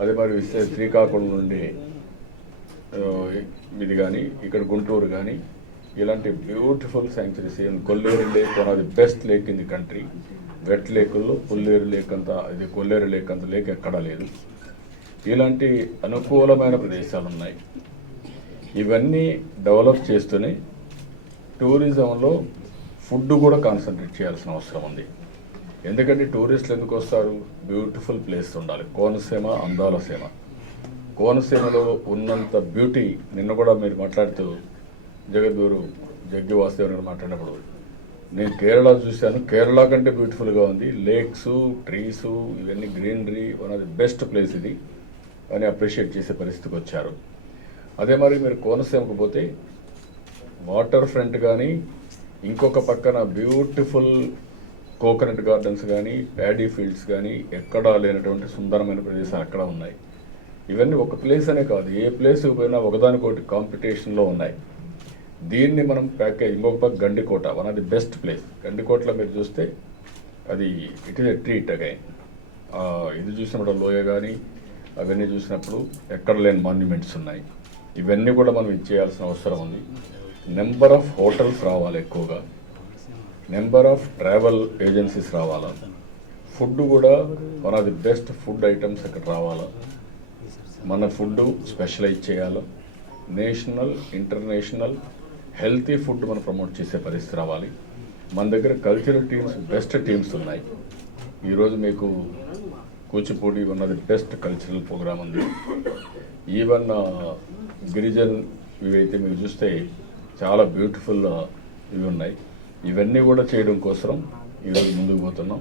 అదే మరి శ్రీకాకుళం నుండి ఇది కానీ, ఇక్కడ గుంటూరు కానీ ఇలాంటి beautiful sanctuaries. Kolleru lake, one of the best lake in the country. Wet లేకుల్లో పుల్లేరు లేక్ అంతా, ఇది కొల్లేరు లేక్ అంత లేక్ ఎక్కడా లేదు. ఇలాంటి అనుకూలమైన ప్రదేశాలు ఉన్నాయి. ఇవన్నీ డెవలప్ చేస్తూనే టూరిజంలో ఫుడ్ కూడా కాన్సన్ట్రేట్ చేయాల్సిన అవసరం ఉంది. ఎందుకంటే టూరిస్టులు ఎందుకు వస్తారు? బ్యూటిఫుల్ ప్లేస్ ఉండాలి. కోనసీమ అందాల సీమ. కోనసీమలో ఉన్నంత బ్యూటీ, నిన్న కూడా మీరు మాట్లాడుతూ జగద్గురు జగ్గి వాసుదేవ్ గారు మాట్లాడినప్పుడు నేను కేరళ చూశాను, కేరళ కంటే బ్యూటిఫుల్గా ఉంది. లేక్స్, ట్రీస్, ఇవన్నీ greenery, one of the best place ఇది అని అప్రిషియేట్ చేసే పరిస్థితికి వచ్చారు. అదే మరి మీరు కోనసీమకు పోతే వాటర్ ఫ్రంట్ కానీ, ఇంకొక పక్కన బ్యూటిఫుల్ కోకోనట్ గార్డెన్స్ కానీ, ప్యాడీ ఫీల్డ్స్ కానీ ఎక్కడా లేనటువంటి సుందరమైన ప్రదేశాలు అక్కడ ఉన్నాయి. ఇవన్నీ ఒక ప్లేస్ అనే కాదు, ఏ ప్లేస్కి పోయినా ఒకదానికొకటి కాంపిటీషన్లో ఉన్నాయి. దీన్ని మనం ప్యాకేజ్, ఇంకొక పక్క Gandikota, one of the best place. గండికోటలో మీరు చూస్తే అది it is a treat again. ఇది చూసినప్పుడు లోయ కానీ అవన్నీ చూసినప్పుడు ఎక్కడ లేని మాన్యుమెంట్స్ ఉన్నాయి. ఇవన్నీ కూడా మనం ఇచ్చేయాల్సిన అవసరం ఉంది. నెంబర్ ఆఫ్ హోటల్స్ రావాలి ఎక్కువగా, నెంబర్ ఆఫ్ ట్రావెల్ ఏజెన్సీస్ రావాలా, ఫుడ్ కూడా one of the best food items ఇక్కడ రావాలా, మన ఫుడ్ స్పెషలైజ్ చేయాలి, నేషనల్ ఇంటర్నేషనల్ హెల్తీ ఫుడ్ మనం ప్రమోట్ చేసే పరిస్థితి రావాలి. మన దగ్గర కల్చరల్ టీమ్స్, బెస్ట్ టీమ్స్ ఉన్నాయి. ఈరోజు మీకు Kuchipudi one of the best cultural programme ఉంది. ఈవెన్ గిరిజన్ ఇవైతే మీరు చూస్తే చాలా బ్యూటిఫుల్ ఇవి ఉన్నాయి. ఇవన్నీ కూడా చేయడం కోసం ఈరోజు ముందుకు పోతున్నాం.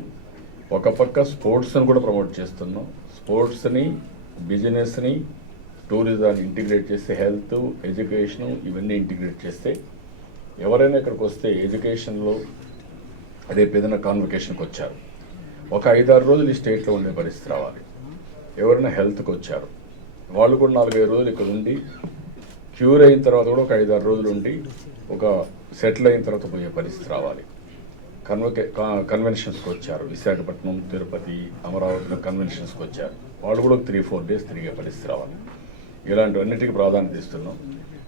ఒక పక్క స్పోర్ట్స్ని కూడా ప్రమోట్ చేస్తున్నాం. స్పోర్ట్స్ని, బిజినెస్ని, టూరిజాన్ని ఇంటిగ్రేట్ చేస్తే, హెల్త్, ఎడ్యుకేషను ఇవన్నీ ఇంటిగ్రేట్ చేస్తే ఎవరైనా ఇక్కడికి వస్తే ఎడ్యుకేషన్లో రేపు ఏదైనా కాన్వకేషన్కి వచ్చారు, ఒక 5-6 రోజులు ఈ స్టేట్లో ఉండే పరిస్థితి రావాలి. ఎవరైనా హెల్త్కి వచ్చారు, వాళ్ళు కూడా 4-5 రోజులు ఇక్కడ ఉండి క్యూర్ అయిన తర్వాత కూడా ఒక 5-6 రోజులు ఉండి ఒక సెటిల్ అయిన తర్వాత పోయే పరిస్థితి రావాలి. కన్వెన్షన్స్కి వచ్చారు, విశాఖపట్నం, తిరుపతి, అమరావతిలో కన్వెన్షన్స్కి వచ్చారు, వాళ్ళు కూడా ఒక 3-4 డేస్ తిరిగే పరిస్థితి రావాలి. ఇలాంటివన్నిటికీ ప్రాధాన్యత ఇస్తున్నాం.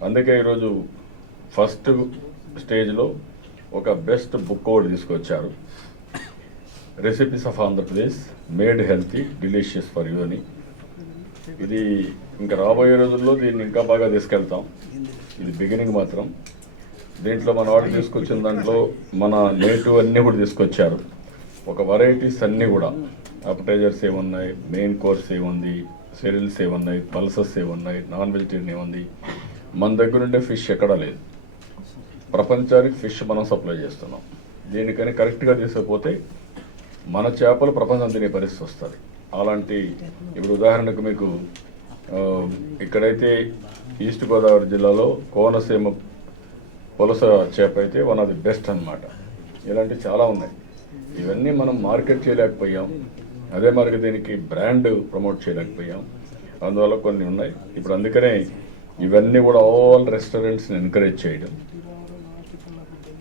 అందుకే ఈరోజు ఫస్ట్ స్టేజ్లో ఒక బెస్ట్ బుక్ ఒకటి తీసుకొచ్చారు, recipes of Andhra Pradesh made healthy delicious for you అని. ఇది ఇంకా రాబోయే రోజుల్లో దీన్ని ఇంకా బాగా తీసుకెళ్తాం. ఇది బిగినింగ్ మాత్రం. దీంట్లో మన వాళ్ళు తీసుకొచ్చిన దాంట్లో మన నేటివ్ అన్నీ కూడా తీసుకొచ్చారు. ఒక వెరైటీస్ అన్నీ కూడా, అపటైజర్స్ ఏమున్నాయి, మెయిన్ కోర్స్ ఏముంది, సెరిల్స్ ఏమున్నాయి, పల్సెస్ ఏమున్నాయి, నాన్ వెజిటేరియన్ ఏముంది. మన దగ్గర ఉండే ఫిష్ ఎక్కడా లేదు. ప్రపంచానికి ఫిష్ మనం సప్లై చేస్తున్నాం. దీనికని కరెక్ట్గా తీసుకపోతే మన చేపలు ప్రపంచం తినే పరిస్థితి వస్తుంది. అలాంటి ఇప్పుడు ఉదాహరణకు మీకు ఇక్కడైతే ఈస్ట్ గోదావరి జిల్లాలో కోనసీమ పులస చేప అయితే వన్ ఆఫ్ ది బెస్ట్ అన్నమాట. ఇలాంటివి చాలా ఉన్నాయి. ఇవన్నీ మనం మార్కెట్ చేయలేకపోయాం. అదే మరి దీనికి బ్రాండ్ ప్రమోట్ చేయలేకపోయాం. అందువల్ల కొన్ని ఉన్నాయి. ఇప్పుడు అందుకనే ఇవన్నీ కూడా ఆల్ రెస్టారెంట్స్ని ఎంకరేజ్ చేయడం,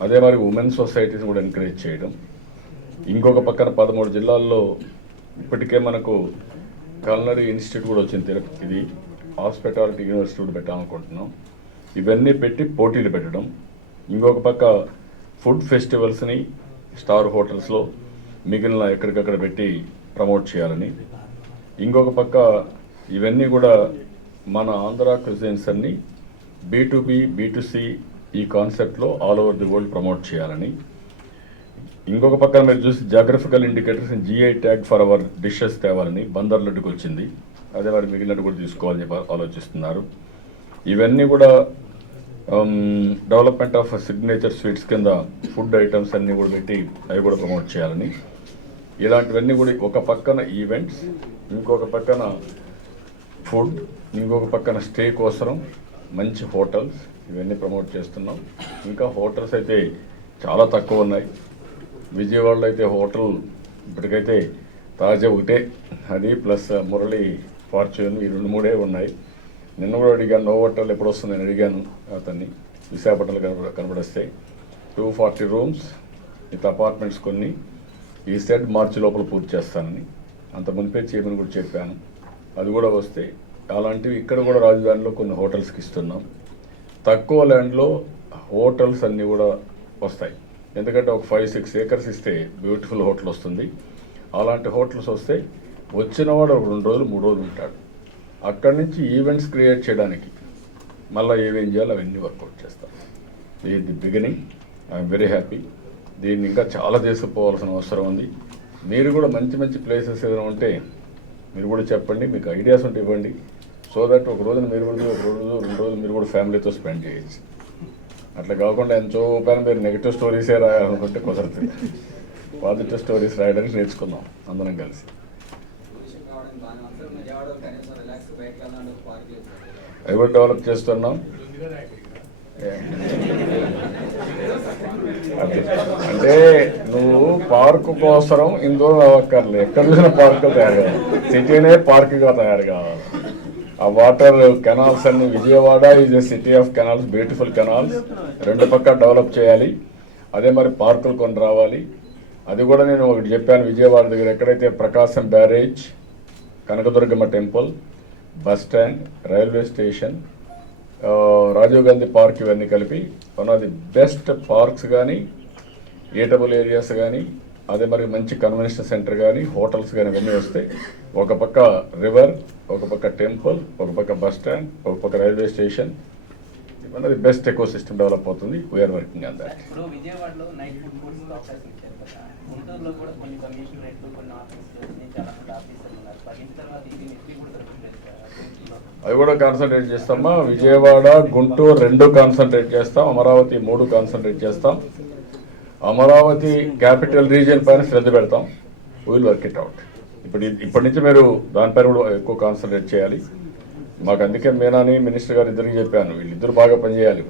అదే మరి ఉమెన్ సొసైటీస్ని కూడా ఎంకరేజ్ చేయడం. ఇంకొక పక్కన 13 జిల్లాల్లో ఇప్పటికే మనకు కల్నరీ ఇన్స్టిట్యూట్ కూడా వచ్చింది. తిరుపతిది హాస్పిటాలిటీ యూనివర్సిటీ కూడా పెట్టాలనుకుంటున్నాం. ఇవన్నీ పెట్టి పోటీలు పెట్టడం. ఇంకొక పక్క ఫుడ్ ఫెస్టివల్స్ని స్టార్ హోటల్స్లో మిగిలిన ఎక్కడికక్కడ పెట్టి ప్రమోట్ చేయాలని. ఇంకొక పక్క ఇవన్నీ కూడా మన ఆంధ్ర క్విజైన్స్ అన్ని B2B, B2C ఈ కాన్సెప్ట్లో all over the world promote చేయాలని. ఇంకొక పక్కన మీరు చూసి geographical indicators GI tag for hour dishes తేవాలని బందర్ లడ్డుకు వచ్చింది. అదే మరి మిగిలినట్టు కూడా తీసుకోవాలని చెప్పి ఆలోచిస్తున్నారు. ఇవన్నీ కూడా డెవలప్మెంట్ ఆఫ్ సిగ్నేచర్ స్వీట్స్ కింద ఫుడ్ ఐటమ్స్ అన్నీ కూడా పెట్టి అవి కూడా ప్రమోట్ చేయాలని. ఇలాంటివన్నీ కూడా ఒక పక్కన ఈవెంట్స్, ఇంకొక పక్కన ఫుడ్, ఇంకొక పక్కన స్టే కోసం మంచి హోటల్స్, ఇవన్నీ ప్రమోట్ చేస్తున్నాం. ఇంకా హోటల్స్ అయితే చాలా తక్కువ ఉన్నాయి. విజయవాడలో అయితే హోటల్ ఇప్పటికైతే తాజా ఒకటే, అది ప్లస్ మురళి ఫార్చ్యూన్, ఈ 2-3 ఉన్నాయి. నిన్న కూడా అడిగాను నో హోటల్ ఎప్పుడు వస్తుంది నేను అడిగాను అతన్ని. విశాఖపట్నంలో కనబడిస్తే 240 రూమ్స్ విత్ అపార్ట్మెంట్స్ కొన్ని ఈ సెట్ మార్చి లోపల పూర్తి చేస్తానని అంత మునిపే చేయమని కూడా చెప్పాను. అది కూడా వస్తే అలాంటివి ఇక్కడ కూడా రాజధానిలో కొన్ని హోటల్స్కి ఇస్తున్నాం. తక్కువ ల్యాండ్లో హోటల్స్ అన్నీ కూడా వస్తాయి. ఎందుకంటే ఒక 5-6 ఏకర్స్ ఇస్తే బ్యూటిఫుల్ హోటల్ వస్తుంది. అలాంటి హోటల్స్ వస్తే వచ్చినవాడు 2 రోజులు 3 రోజులు ఉంటాడు. అక్కడి నుంచి ఈవెంట్స్ క్రియేట్ చేయడానికి మళ్ళీ ఏమేం చేయాలో అవన్నీ వర్కౌట్ చేస్తాం. ఇది బిగినింగ్. I'm very happy. దీన్ని ఇంకా చాలా తీసుకుపోవాల్సిన అవసరం ఉంది. మీరు కూడా మంచి మంచి ప్లేసెస్ ఏదైనా ఉంటే మీరు కూడా చెప్పండి, మీకు ఐడియాస్ ఉంటే ఇవ్వండి. సో దట్ ఒక రోజున మీరు కూడా 1 రోజు 2 రోజులు మీరు కూడా ఫ్యామిలీతో స్పెండ్ చేయొచ్చు. అట్లా కాకుండా ఎంతో పైన మీరు నెగిటివ్ స్టోరీసే రాయాలనుకుంటే కుదరదు. పాజిటివ్ స్టోరీస్ రాయడానికి నేర్చుకుందాం అందరం కలిసి. అవి కూడా డెవలప్ చేస్తున్నాం. అంటే నువ్వు పార్కు కోసం ఇందులో అవ్వక్కర్లే, ఎక్కడ చూసిన పార్కులు తయారు కావాలి, సిటీనే పార్కుగా తయారు కావాలి. ఆ వాటర్ కెనాల్స్ అన్ని, Vijayawada is a city of canals, beautiful canals, రెండు పక్క డెవలప్ చేయాలి. అదే మరి పార్కులు కొన్ని రావాలి. అది కూడా నేను ఒకటి చెప్పాను, విజయవాడ దగ్గర ఎక్కడైతే Prakasam barrage, Kanakadurgamma temple, bus stand, railway station, Rajiv Gandhi park, ఇవన్నీ కలిపి one of the best parks కానీ, ఈటబుల్ ఏరియాస్ కానీ, అదే మరి మంచి కన్వెన్షన్ సెంటర్ కానీ, హోటల్స్ కానీ ఇవన్నీ వస్తే ఒక పక్క రివర్, ఒక పక్క టెంపుల్, ఒక పక్క బస్ స్టాండ్, ఒక పక్క railway station, one of the best eco system develop అవుతుంది. We're working on that. ఇప్పుడు విజయవాడలో నైట్ ఫుడ్ కోర్ట్స్ అవకాశం ఇచ్చారు కదా, గుంటూరులో కూడా కొన్ని కమిషనరేట్లు, కొన్ని ఆఫీసులు, చాలా మంది ఆఫీసర్లు ఉన్నారు. పడిన తర్వాత ఇది నెత్తి కూడా దొరుకుతుంది. అవి కూడా కాన్సన్ట్రేట్ చేస్తామా. విజయవాడ, గుంటూరు 2 కాన్సన్ట్రేట్ చేస్తాం, అమరావతి 3 కాన్సన్ట్రేట్ చేస్తాం. అమరావతి క్యాపిటల్ రీజియన్ పైన శ్రద్ధ పెడతాం. Will work it out. ఇప్పటి నుంచి మీరు దానిపైన కూడా ఎక్కువ కాన్సన్ట్రేట్ చేయాలి. మాకు అందుకే మేనాని మినిస్టర్ గారు ఇద్దరికి చెప్పాను, వీళ్ళిద్దరు బాగా పనిచేయాలి.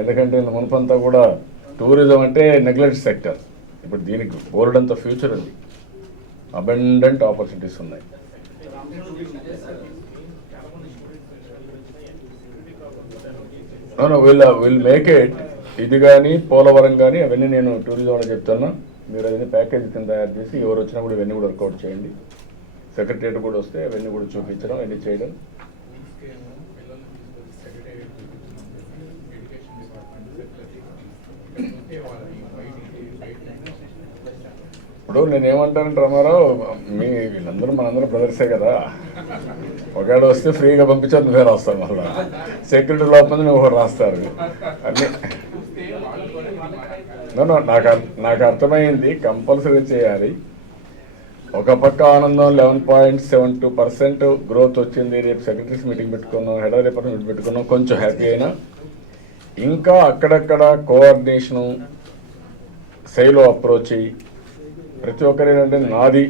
ఎందుకంటే మునుపంతా కూడా టూరిజం అంటే నెగ్లెక్ట్ సెక్టర్. ఇప్పుడు దీనికి బోల్డ్ అంత ఫ్యూచర్ ఉంది, అబండెంట్ ఆపర్చునిటీస్ ఉన్నాయి. Will make it. ఇది కానీ పోలవరం కానీ అవన్నీ నేను టూరిజం అని చెప్తున్నా. మీరు అవన్నీ ప్యాకేజ్ కింద తయారు చేసి ఎవరు వచ్చినా కూడా ఇవన్నీ కూడా వర్కౌట్ చేయండి. సెక్రటరియట్ కూడా వస్తే అవన్నీ కూడా చూపించడం, అవన్నీ చేయడం. ఇప్పుడు నేనేమంటానంటే రామారావు, వీళ్ళందరూ మనందరూ బ్రదర్సే కదా. ఒకవేళ వస్తే ఫ్రీగా పంపించారు, నువ్వే రాస్తావు. మళ్ళీ సెక్యూరిటీ లోపల నువ్వు రాస్తారు అన్నీ. నాకు అర్థమైంది, కంపల్సరీ చేయాలి. ఒక పక్క ఆనందం 11.72% గ్రోత్ వచ్చింది. రేపు సెక్రటరీస్ మీటింగ్ పెట్టుకున్నాం, హెడ్ ఆఫ్ డిపార్ట్మెంట్ పెట్టుకున్నాం, కొంచెం హ్యాపీ అయినా. ఇంకా అక్కడక్కడ కోఆర్డినేషను, సైలో అప్రోచ్, ప్రతి ఒక్కరు ఏంటంటే నాది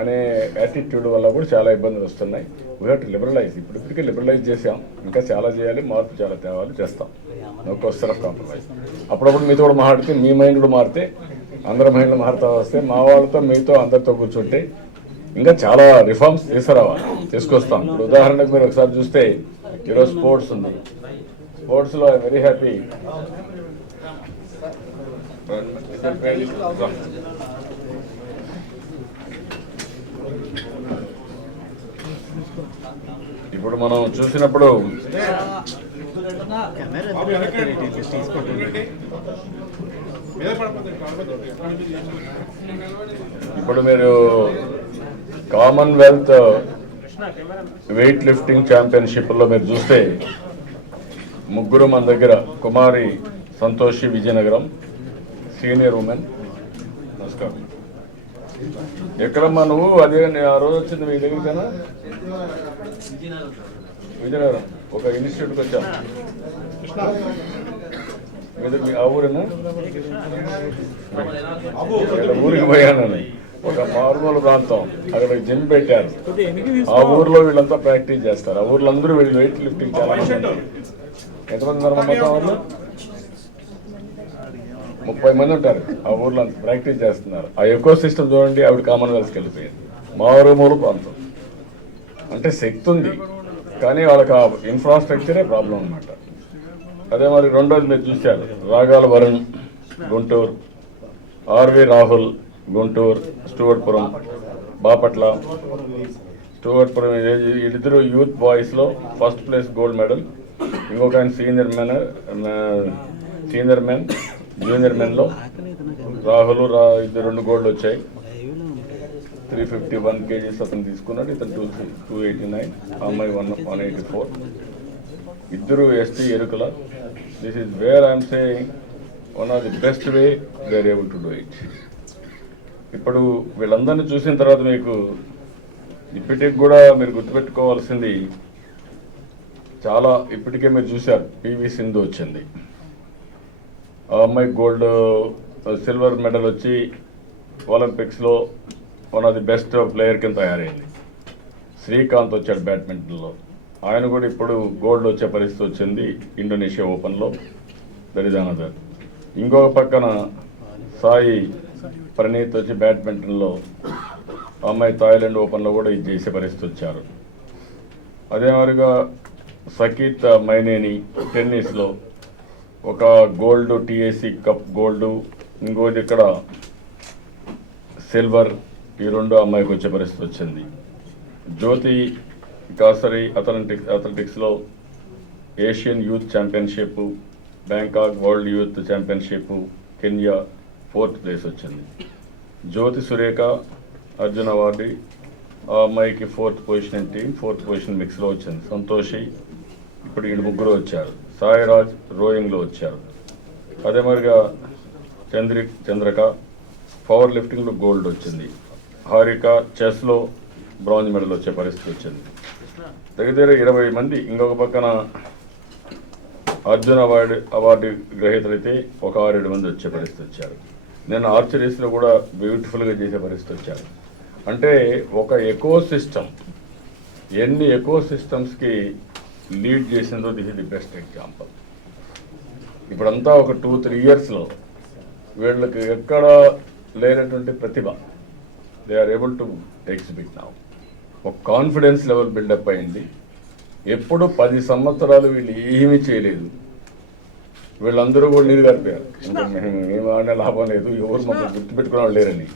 అనే యాటిట్యూడ్ వల్ల కూడా చాలా ఇబ్బందులు వస్తున్నాయి. We have to liberalise. ఇప్పటికే లిబరలైజ్ చేసాం, ఇంకా చాలా చేయాలి, మార్పు చాలా తేవాలి, చేస్తాం. No question of compromise. అప్పుడప్పుడు మీతో కూడా మాట్లాడితే మీ మైండ్ కూడా మారితే, అందరి మైండ్లు మారుతా వస్తే, మా వాళ్ళతో మీతో అందరితో కూర్చుంటే ఇంకా చాలా రిఫార్మ్స్ తీసుకొస్తాం. ఇప్పుడు ఉదాహరణకు మీరు ఒకసారి చూస్తే ఈరోజు స్పోర్ట్స్ ఉంది. స్పోర్ట్స్లో ఐ వెరీ హ్యాపీ. ఇప్పుడు మనం చూసినప్పుడు ఇప్పుడు మీరు కామన్వెల్త్ వెయిట్ లిఫ్టింగ్ ఛాంపియన్షిప్లో మీరు చూస్తే ముగ్గురు మన దగ్గర, కుమారి సంతోషి విజయనగరం, సీనియర్ ఉమెన్. నమస్కారం. ఎక్కడమ్మా నువ్వు? అదే ఆ రోజు వచ్చింది మీ దగ్గరికైనా? విజయనగరం ఒక ఇన్స్టిట్యూట్కి వచ్చాను. మీ ఆ ఊరేనా? ఊరికి పోయాను. ఒక మారుమూల ప్రాంతం, అక్కడ జిమ్ పెట్టారు. ఆ ఊర్లో వీళ్ళంతా ప్రాక్టీస్ చేస్తారు. ఆ ఊర్లో అందరూ వీళ్ళు వెయిట్ లిఫ్టింగ్ చాలా మంది. ఎంతమంది ఉన్నారు మొత్తం వాళ్ళు? 30 మంది ఉంటారు. ఆ ఊర్లో ప్రాక్టీస్ చేస్తున్నారు. ఆ ఎకో సిస్టమ్ చూడండి, ఆవిడ కామన్వెల్త్కి వెళ్ళిపోయింది. మారుమూల ప్రాంతం అంటే శక్తి ఉంది, కానీ వాళ్ళకి ఆ ఇన్ఫ్రాస్ట్రక్చరే ప్రాబ్లం అన్నమాట. అదే మరి రెండోది మీరు చూశారు, రాగాల వరుణ్ గుంటూరు, ఆర్వి రాహుల్ గుంటూరు, స్టూవర్ట్పురం బాపట్ల. స్టూవర్ట్పురం వీళ్ళిద్దరు యూత్ బాయ్స్లో ఫస్ట్ ప్లేస్ గోల్డ్ మెడల్. ఇంకొక ఆయన సీనియర్ మెన్ జూనియర్ మెన్లో రాహుల్ ఇద్దరు 2 గోల్డ్ వచ్చాయి. 351 kgs అతను తీసుకున్నాడు, ఇతను 289, అమ్మాయి 184. ఇద్దరు ST Erukala. This is where I'm saying one of the best way they are able to do it. ఇప్పుడు వీళ్ళందరినీ చూసిన తర్వాత మీకు ఇప్పటికి కూడా మీరు గుర్తుపెట్టుకోవాల్సింది చాలా. ఇప్పటికే మీరు చూశారు, పివి సింధు వచ్చింది, ఆ అమ్మాయి గోల్డ్ సిల్వర్ మెడల్ వచ్చి ఒలింపిక్స్లో one of the best player కింద తయారైంది. శ్రీకాంత్ వచ్చాడు బ్యాడ్మింటన్లో, ఆయన కూడా ఇప్పుడు గోల్డ్ వచ్చే పరిస్థితి వచ్చింది ఇండోనేషియా ఓపెన్లో. That is another. ఇంకొక పక్కన సాయి ప్రణీత్ వచ్చి బ్యాడ్మింటన్లో, అమ్మాయి థాయిలాండ్ ఓపెన్లో కూడా ఇది చేసే పరిస్థితి వచ్చారు. అదే మాదిరిగా సకీత్ మైనేని టెన్నిస్లో ఒక గోల్డ్ టీఏసీ కప్ గోల్డ్, ఇంకోటి ఇక్కడ సిల్వర్, ఈ రెండు అమ్మాయికి వచ్చే పరిస్థితి వచ్చింది. జ్యోతి కాసరి అథ్లెటిక్స్లో Asian youth championship, Bangkok world youth championship Kenya 4th place వచ్చింది. జ్యోతి సురేఖ అర్జున్ అవార్డు, ఆ అమ్మాయికి 4th position team, 4th position మిక్స్లో వచ్చింది. సంతోషి ఇప్పుడు వీళ్ళు ముగ్గురు వచ్చారు. సాయిరాజ్ రోయింగ్లో వచ్చారు. అదే మరిగా చంద్రక పవర్ లిఫ్టింగ్లో గోల్డ్ వచ్చింది. హారిక చెస్లో బ్రాంజ్ మెడల్ వచ్చే పరిస్థితి వచ్చింది. దగ్గర 20 మంది. ఇంకొక పక్కన అర్జున్ అవార్డు గ్రహీతలైతే ఒక 6-7 మంది వచ్చే పరిస్థితి వచ్చారు. నేను ఆర్చరీస్లో కూడా బ్యూటిఫుల్గా చేసే పరిస్థితి వచ్చారు. అంటే ఒక ఎకో సిస్టమ్, ఎన్ని ఎకో సిస్టమ్స్కి లీడ్ చేసిందో this is the best example. ఇప్పుడంతా ఒక 2-3 ఇయర్స్లో వీళ్ళకి ఎక్కడ లేనటువంటి ప్రతిభ they are able to exhibit now. ఒక కాన్ఫిడెన్స్ లెవెల్ బిల్డప్ అయింది. ఎప్పుడు 10 సంవత్సరాలు వీళ్ళు ఏమీ చేయలేదు, వీళ్ళందరూ కూడా నీరు గారిపోయారు. ఇంకా మేము ఆడే లాభం లేదు, ఎవరు మాకు గుర్తుపెట్టుకునే వాళ్ళు లేరని.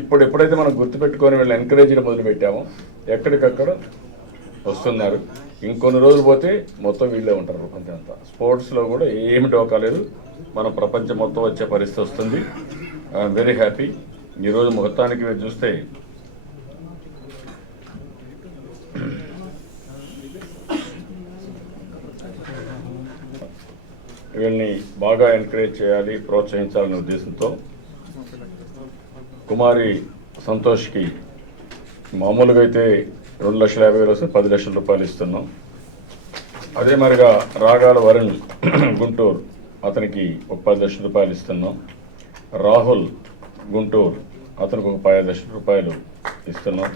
ఇప్పుడు ఎప్పుడైతే మనం గుర్తుపెట్టుకొని వీళ్ళని ఎంకరేజ్ చేయడం మొదలుపెట్టామో ఎక్కడికక్కడ వస్తున్నారు. ఇంకొన్ని రోజులు పోతే మొత్తం వీళ్ళే ఉంటారు ప్రపంచం అంతా. స్పోర్ట్స్లో కూడా ఏమి డోకాలేదు, మన ప్రపంచం మొత్తం వచ్చే పరిస్థితి వస్తుంది. I'm very happy. ఈరోజు మొత్తానికి మీరు చూస్తే వీళ్ళని బాగా ఎంకరేజ్ చేయాలి, ప్రోత్సహించాలనే ఉద్దేశంతో కుమారి సంతోష్కి మామూలుగా అయితే 2,50,000 వస్తే 10 లక్షల రూపాయలు ఇస్తున్నాం. అదే మరిగా రాగాల వరుణ్ గుంటూరు, అతనికి ఒక 10 లక్షల రూపాయలు ఇస్తున్నాం. రాహుల్ గుంటూరు, అతనికి ఒక 5 లక్షల రూపాయలు ఇస్తున్నాం.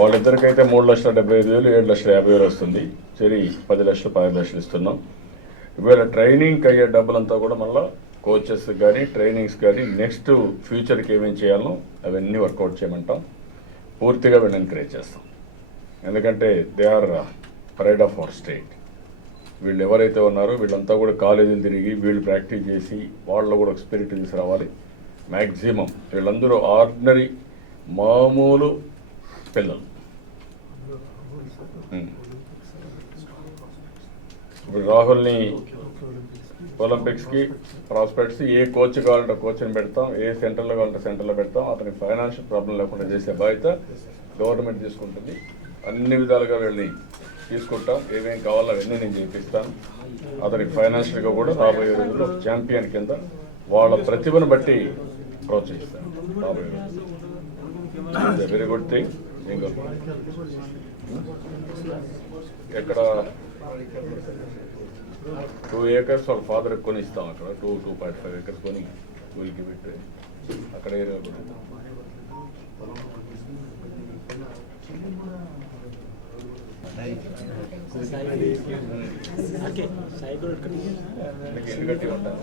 వాళ్ళిద్దరికైతే 3,75,000, 7,50,000 వస్తుంది. సరి 10 లక్షలు 5 లక్షలు ఇస్తున్నాం. ఇవాళ ట్రైనింగ్కి అయ్యే డబ్బులంతా కూడా మళ్ళీ కోచెస్ కానీ ట్రైనింగ్స్ కానీ నెక్స్ట్ ఫ్యూచర్కి ఏమేమి చేయాలో అవన్నీ వర్కౌట్ చేయమంటాం. పూర్తిగా వీళ్ళని ఎంకరేజ్ చేస్తాం. ఎందుకంటే they are pride of our state. వీళ్ళు ఎవరైతే ఉన్నారో వీళ్ళంతా కూడా కాలేజీలు తిరిగి వీళ్ళు ప్రాక్టీస్ చేసి వాళ్ళలో కూడా స్పిరిట్ తీసుకురావాలి. మ్యాక్సిమం వీళ్ళందరూ ఆర్డినరీ మామూలు పిల్లలు. ఇప్పుడు రాహుల్ని ఒలింపిక్స్కి ప్రాస్పెక్ట్స్ ఏ కోచ్ కావాలంటే కోచ్ని పెడతాం, ఏ సెంటర్లో కావాలంటే సెంటర్లో పెడతాం. అతనికి ఫైనాన్షియల్ ప్రాబ్లం లేకుండా చేసే బాధ్యత గవర్నమెంట్ తీసుకుంటుంది. అన్ని విధాలుగా వీళ్ళని తీసుకుంటాం. ఏమేమి కావాలో అవన్నీ నేను చేపిస్తాను. అతనికి ఫైనాన్షియల్గా కూడా రాబోయే రోజుల్లో ఛాంపియన్ కింద వాళ్ళ ప్రతిభను బట్టి ప్రోత్సహిస్తాను రాబోయే రోజుల్లో. Very good thing. ఇంకా ఎక్కడ 2 acres వాళ్ళ ఫాదర్కి కొని ఇస్తాం. అక్కడ 2.5 acres కొని వీళ్ళకి పెట్టి అక్కడ ఏరియా కూడా ఇల్లు కట్టి ఉంటాను.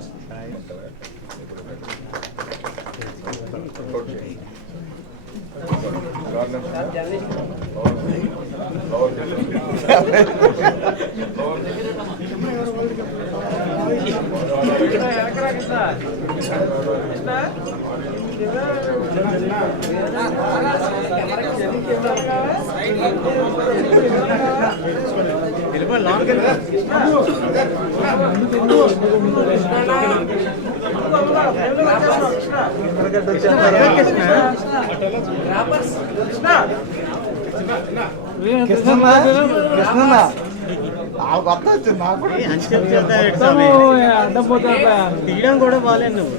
తీయడం కూడా బాగాలేదు. నువ్వు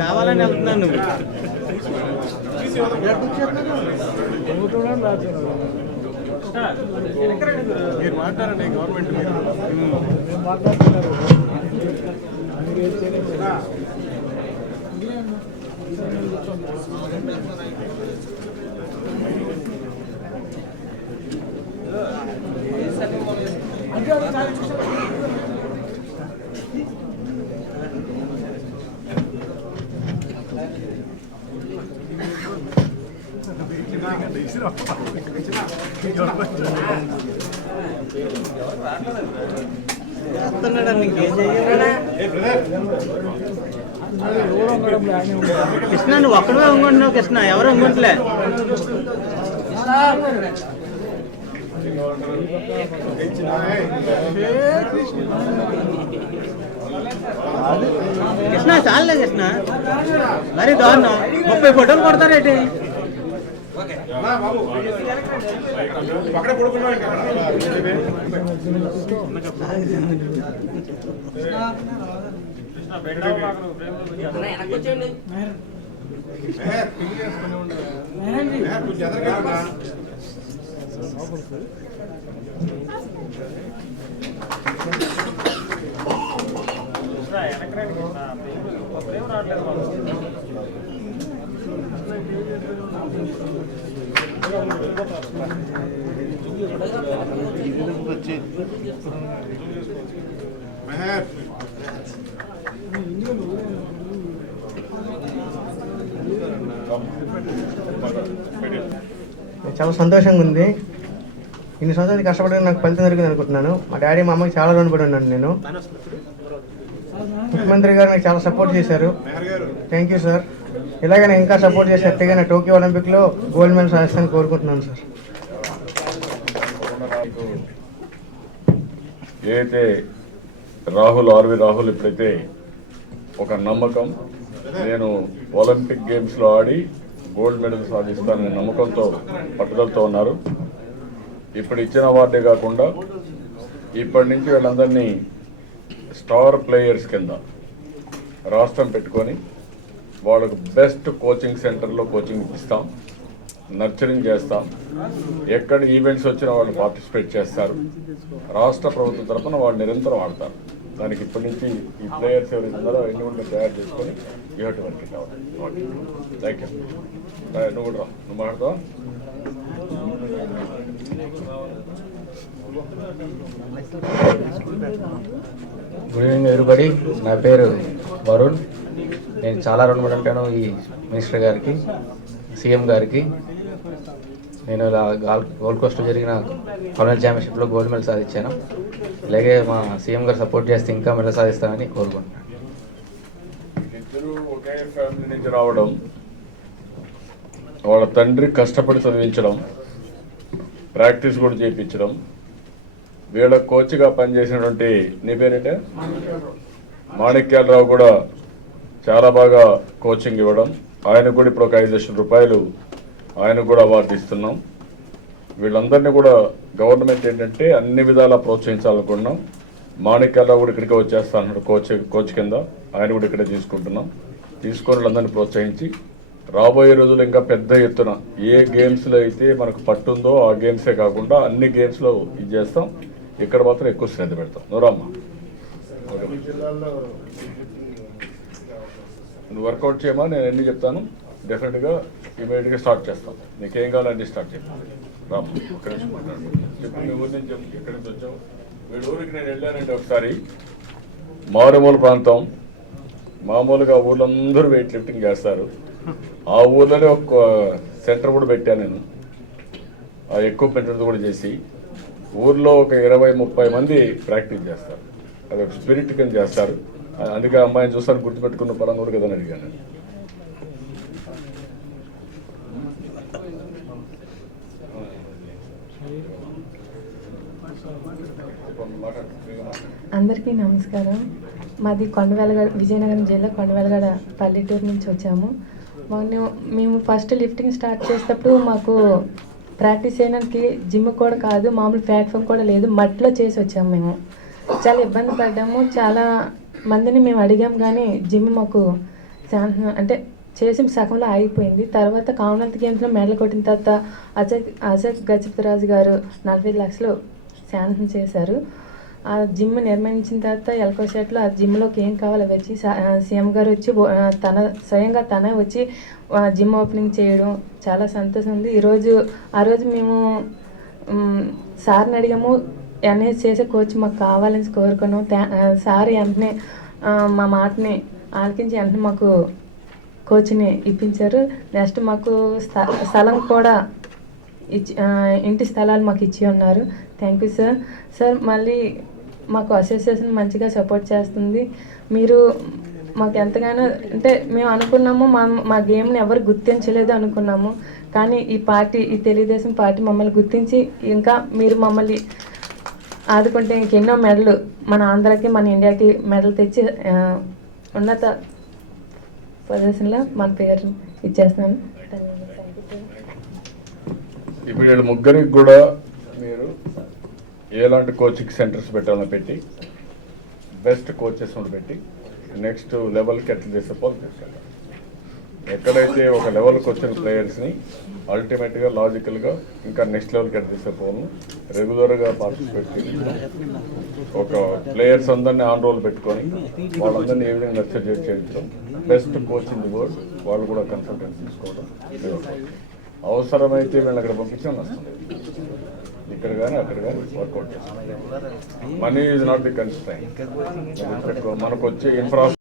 కావాలని వెళ్తున్నాను. నువ్వు మీరు మాట్లాడండి. గవర్నమెంట్ మీరు మాట్లాడుతున్నారు. చేస్తున్నాడు ఇంకేం చెయ్యాలి కృష్ణ నువ్వు ఒక్కడే వంగుంటున్నావు కృష్ణ ఎవరు వంగుంటలే కృష్ణ చాలే కృష్ణ మరి దారుణం 30 ఫోటోలు కొడతారేంటి చాలా సంతోషంగా ఉంది. ఇన్ని సంవత్సరాలు కష్టపడి నాకు ఫలితం దొరికింది అనుకుంటున్నాను. మా డాడీ మా అమ్మకి చాలా రుణపడి ఉన్నాను నేను. ముఖ్యమంత్రి గారు నాకు చాలా సపోర్ట్ చేశారు. Thank you sir. ఇలాగనే ఇంకా సపోర్ట్ చేసేట్టుగా నా టోక్యో ఒలింపిక్లో గోల్డ్ మెడల్ సాధిస్తానని కోరుకుంటున్నాను సార్. ఏదైతే ఆర్వి రాహుల్ ఇప్పుడైతే ఒక నమ్మకం, నేను ఒలింపిక్ గేమ్స్లో ఆడి గోల్డ్ మెడల్ సాధిస్తాననే నమ్మకంతో పట్టుదలతో ఉన్నారు. ఇప్పుడు ఇచ్చిన అవార్డే కాకుండా ఇప్పటి నుంచి వీళ్ళందరినీ స్టార్ ప్లేయర్స్ కింద రాష్ట్రం పెట్టుకొని వాళ్ళకు బెస్ట్ కోచింగ్ సెంటర్లో కోచింగ్ ఇస్తాం, నర్చరింగ్ చేస్తాం. ఎక్కడ ఈవెంట్స్ వచ్చినా వాళ్ళు పార్టిసిపేట్ చేస్తారు. రాష్ట్ర ప్రభుత్వం తరఫున వాళ్ళు నిరంతరం ఆడతారు. దానికి ఇప్పటి నుంచి ఈ ప్లేయర్స్ ఎవరైతే ఉన్నారో ఎన్ని ఉంటే తయారు చేసుకొని ఇటువంటి వరకు కావాలి. Okay, thank you. నువ్వు కూడా రా, నువ్వు మాట్లాడతావా? Good evening everybody. నా పేరు వరుణ్. నేను చాలా రుణపడి ఉంటాను ఈ మినిస్టర్ గారికి, సీఎం గారికి. నేను ఇలా గోల్డ్ కోస్ట్లో జరిగిన కామన్వెల్త్ ఛాంపియన్షిప్లో గోల్డ్ మెడల్ సాధించాను. అలాగే మా సీఎం గారు సపోర్ట్ చేస్తే ఇంకా మెడల్ సాధిస్తానని కోరుకుంటున్నాను. ఇద్దరు ఒకే ఫ్యామిలీ నుంచి రావడం, వాళ్ళ తండ్రి కష్టపడి చదివించడం, ప్రాక్టీస్ కూడా చేయించడం, వీళ్ళ కోచ్గా పనిచేసినటువంటి నీ పేరేంటే మాణిక్యాలరావు కూడా చాలా బాగా కోచింగ్ ఇవ్వడం, ఆయనకు కూడా ఇప్పుడు ఒక 5 లక్షల రూపాయలు ఆయనకు కూడా అవార్డు ఇస్తున్నాం. వీళ్ళందరినీ కూడా గవర్నమెంట్ ఏంటంటే అన్ని విధాలా ప్రోత్సహించాలనుకున్నాం. మాణిక్యాలరావు కూడా ఇక్కడికే వచ్చేస్తా అన్నాడు కోచ్ కింద, ఆయన కూడా ఇక్కడే తీసుకుంటున్నాం. తీసుకొని వాళ్ళందరినీ ప్రోత్సహించి రాబోయే రోజులు ఇంకా పెద్ద ఎత్తున ఏ గేమ్స్లో అయితే మనకు పట్టుందో ఆ గేమ్సే కాకుండా అన్ని గేమ్స్లో ఇది చేస్తాం. ఇక్కడ మాత్రం ఎక్కువ శ్రద్ధ పెడతాం. నూరమ్మ నువ్వు వర్కౌట్ చేయమా, నేను ఎన్ని చెప్తాను డెఫినెట్గా ఇమీడియట్గా స్టార్ట్ చేస్తాం. నీకేం కావాలంటే స్టార్ట్ చేస్తాం. రామ్ ఒక్క నిమిషం మాట్లాడు. చెప్పు మీ ఊరి నుంచి చెప్పు, ఎక్కడి నుంచి వచ్చావు? వీడి ఊరికి నేను వెళ్ళానంటే ఒకసారి మారుమూల ప్రాంతం, మామూలుగా ఊళ్ళందరూ వెయిట్ లిఫ్టింగ్ చేస్తారు. ఆ ఊర్లోనే ఒక సెంటర్ కూడా పెట్టాను నేను. ఆ ఎక్విప్మెంట్ కూడా చేసి ఊర్లో ఒక 20-30 మంది ప్రాక్టీస్ చేస్తారు. అది ఒక స్పిరిట్ కింద చేస్తారు. అందుకే అమ్మాయిని చూస్తాను గుర్తుపెట్టుకున్న పలానా ఊరు కదా అని అడిగాను. అందరికీ నమస్కారం. మాది కొండవెలగడ, విజయనగరం జిల్లా కొండవెలగడ పల్లెటూరు నుంచి వచ్చాము. మేము ఫస్ట్ లిఫ్టింగ్ స్టార్ట్ చేసేటప్పుడు మాకు ప్రాక్టీస్ చేయడానికి జిమ్ కూడా కాదు, మామూలు ప్లాట్ఫామ్ కూడా లేదు, మట్టిలో చేసి వచ్చాము. మేము చాలా ఇబ్బంది పడ్డాము. చాలా మందిని మేము అడిగాము కానీ జిమ్ మాకు అంటే చేసి సగంలో ఆగిపోయింది. తర్వాత కామన్వెల్త్ గేమ్స్లో మెడల్ కొట్టిన తర్వాత అజయ్ గజపతిరాజు గారు 45 లక్షలు శాంక్షన్ చేశారు. ఆ జిమ్ నిర్మించిన తర్వాత ఎల్కోషేట్లో ఆ జిమ్లోకి ఏం కావాలో వచ్చి సీఎం గారు వచ్చి స్వయంగా తనే వచ్చి జిమ్ ఓపెనింగ్ చేయడం చాలా సంతోషం ఉంది. ఆ రోజు మేము సార్ని అడిగాము, ఎన్ఎస్ చేసే కోచ్ మాకు కావాలని కోరుకున్నాం. సార్ వెంటనే మా మాటని ఆలకించి వెంటనే మాకు కోచ్ని ఇప్పించారు. నెక్స్ట్ మాకు స్థలం కూడా ఇంటి స్థలాలు మాకు ఇచ్చి ఉన్నారు. Thank you sir. సార్ మళ్ళీ మాకు అసోసియేషన్ మంచిగా సపోర్ట్ చేస్తుంది. మీరు మాకు ఎంతగానో అంటే మేము అనుకున్నాము మా గేమ్ని ఎవరు గుర్తించలేదు అనుకున్నాము, కానీ ఈ తెలుగుదేశం పార్టీ మమ్మల్ని గుర్తించి ఇంకా మీరు మమ్మల్ని ఆదుకుంటే ఇంకెన్నో మెడలు మన ఆంధ్రాకి మన ఇండియాకి మెడల్ తెచ్చి ఉన్నత ప్రదర్శనలో మన పేరు ఇచ్చేస్తున్నాను. ఇప్పుడు వీళ్ళు ముగ్గురికి కూడా మీరు ఎలాంటి కోచింగ్ సెంటర్స్ పెట్టాలని పెట్టి బెస్ట్ కోచెస్ పెట్టి నెక్స్ట్ లెవెల్కి ఎట్లా చేసేపోవాలి తీసుకెళ్ళాలి. ఎక్కడైతే ఒక లెవెల్కి వచ్చిన ప్లేయర్స్ని అల్టిమేట్గా లాజికల్గా ఇంకా నెక్స్ట్ లెవెల్కి ఎట్లా తీసేపోవాలి రెగ్యులర్గా పార్టిసిపేట్ చేయించడం, ఒక ప్లేయర్స్ అందరినీ ఆన్ రోల్ పెట్టుకొని వాళ్ళందరినీ ఏ విధంగా నర్చర్ చేయించడం, best coach in the world వాళ్ళు కూడా కన్సల్టెన్స్ తీసుకోవడం. అవసరమైతే వీళ్ళు అక్కడ పంపించడం నష్టం లేదు, ఇక్కడ కానీ అక్కడ కానీ వర్కౌట్ చేస్తాం. Money is not the constraint. మనకు వచ్చే ఇన్ఫ్రాస్ట్రక్చర్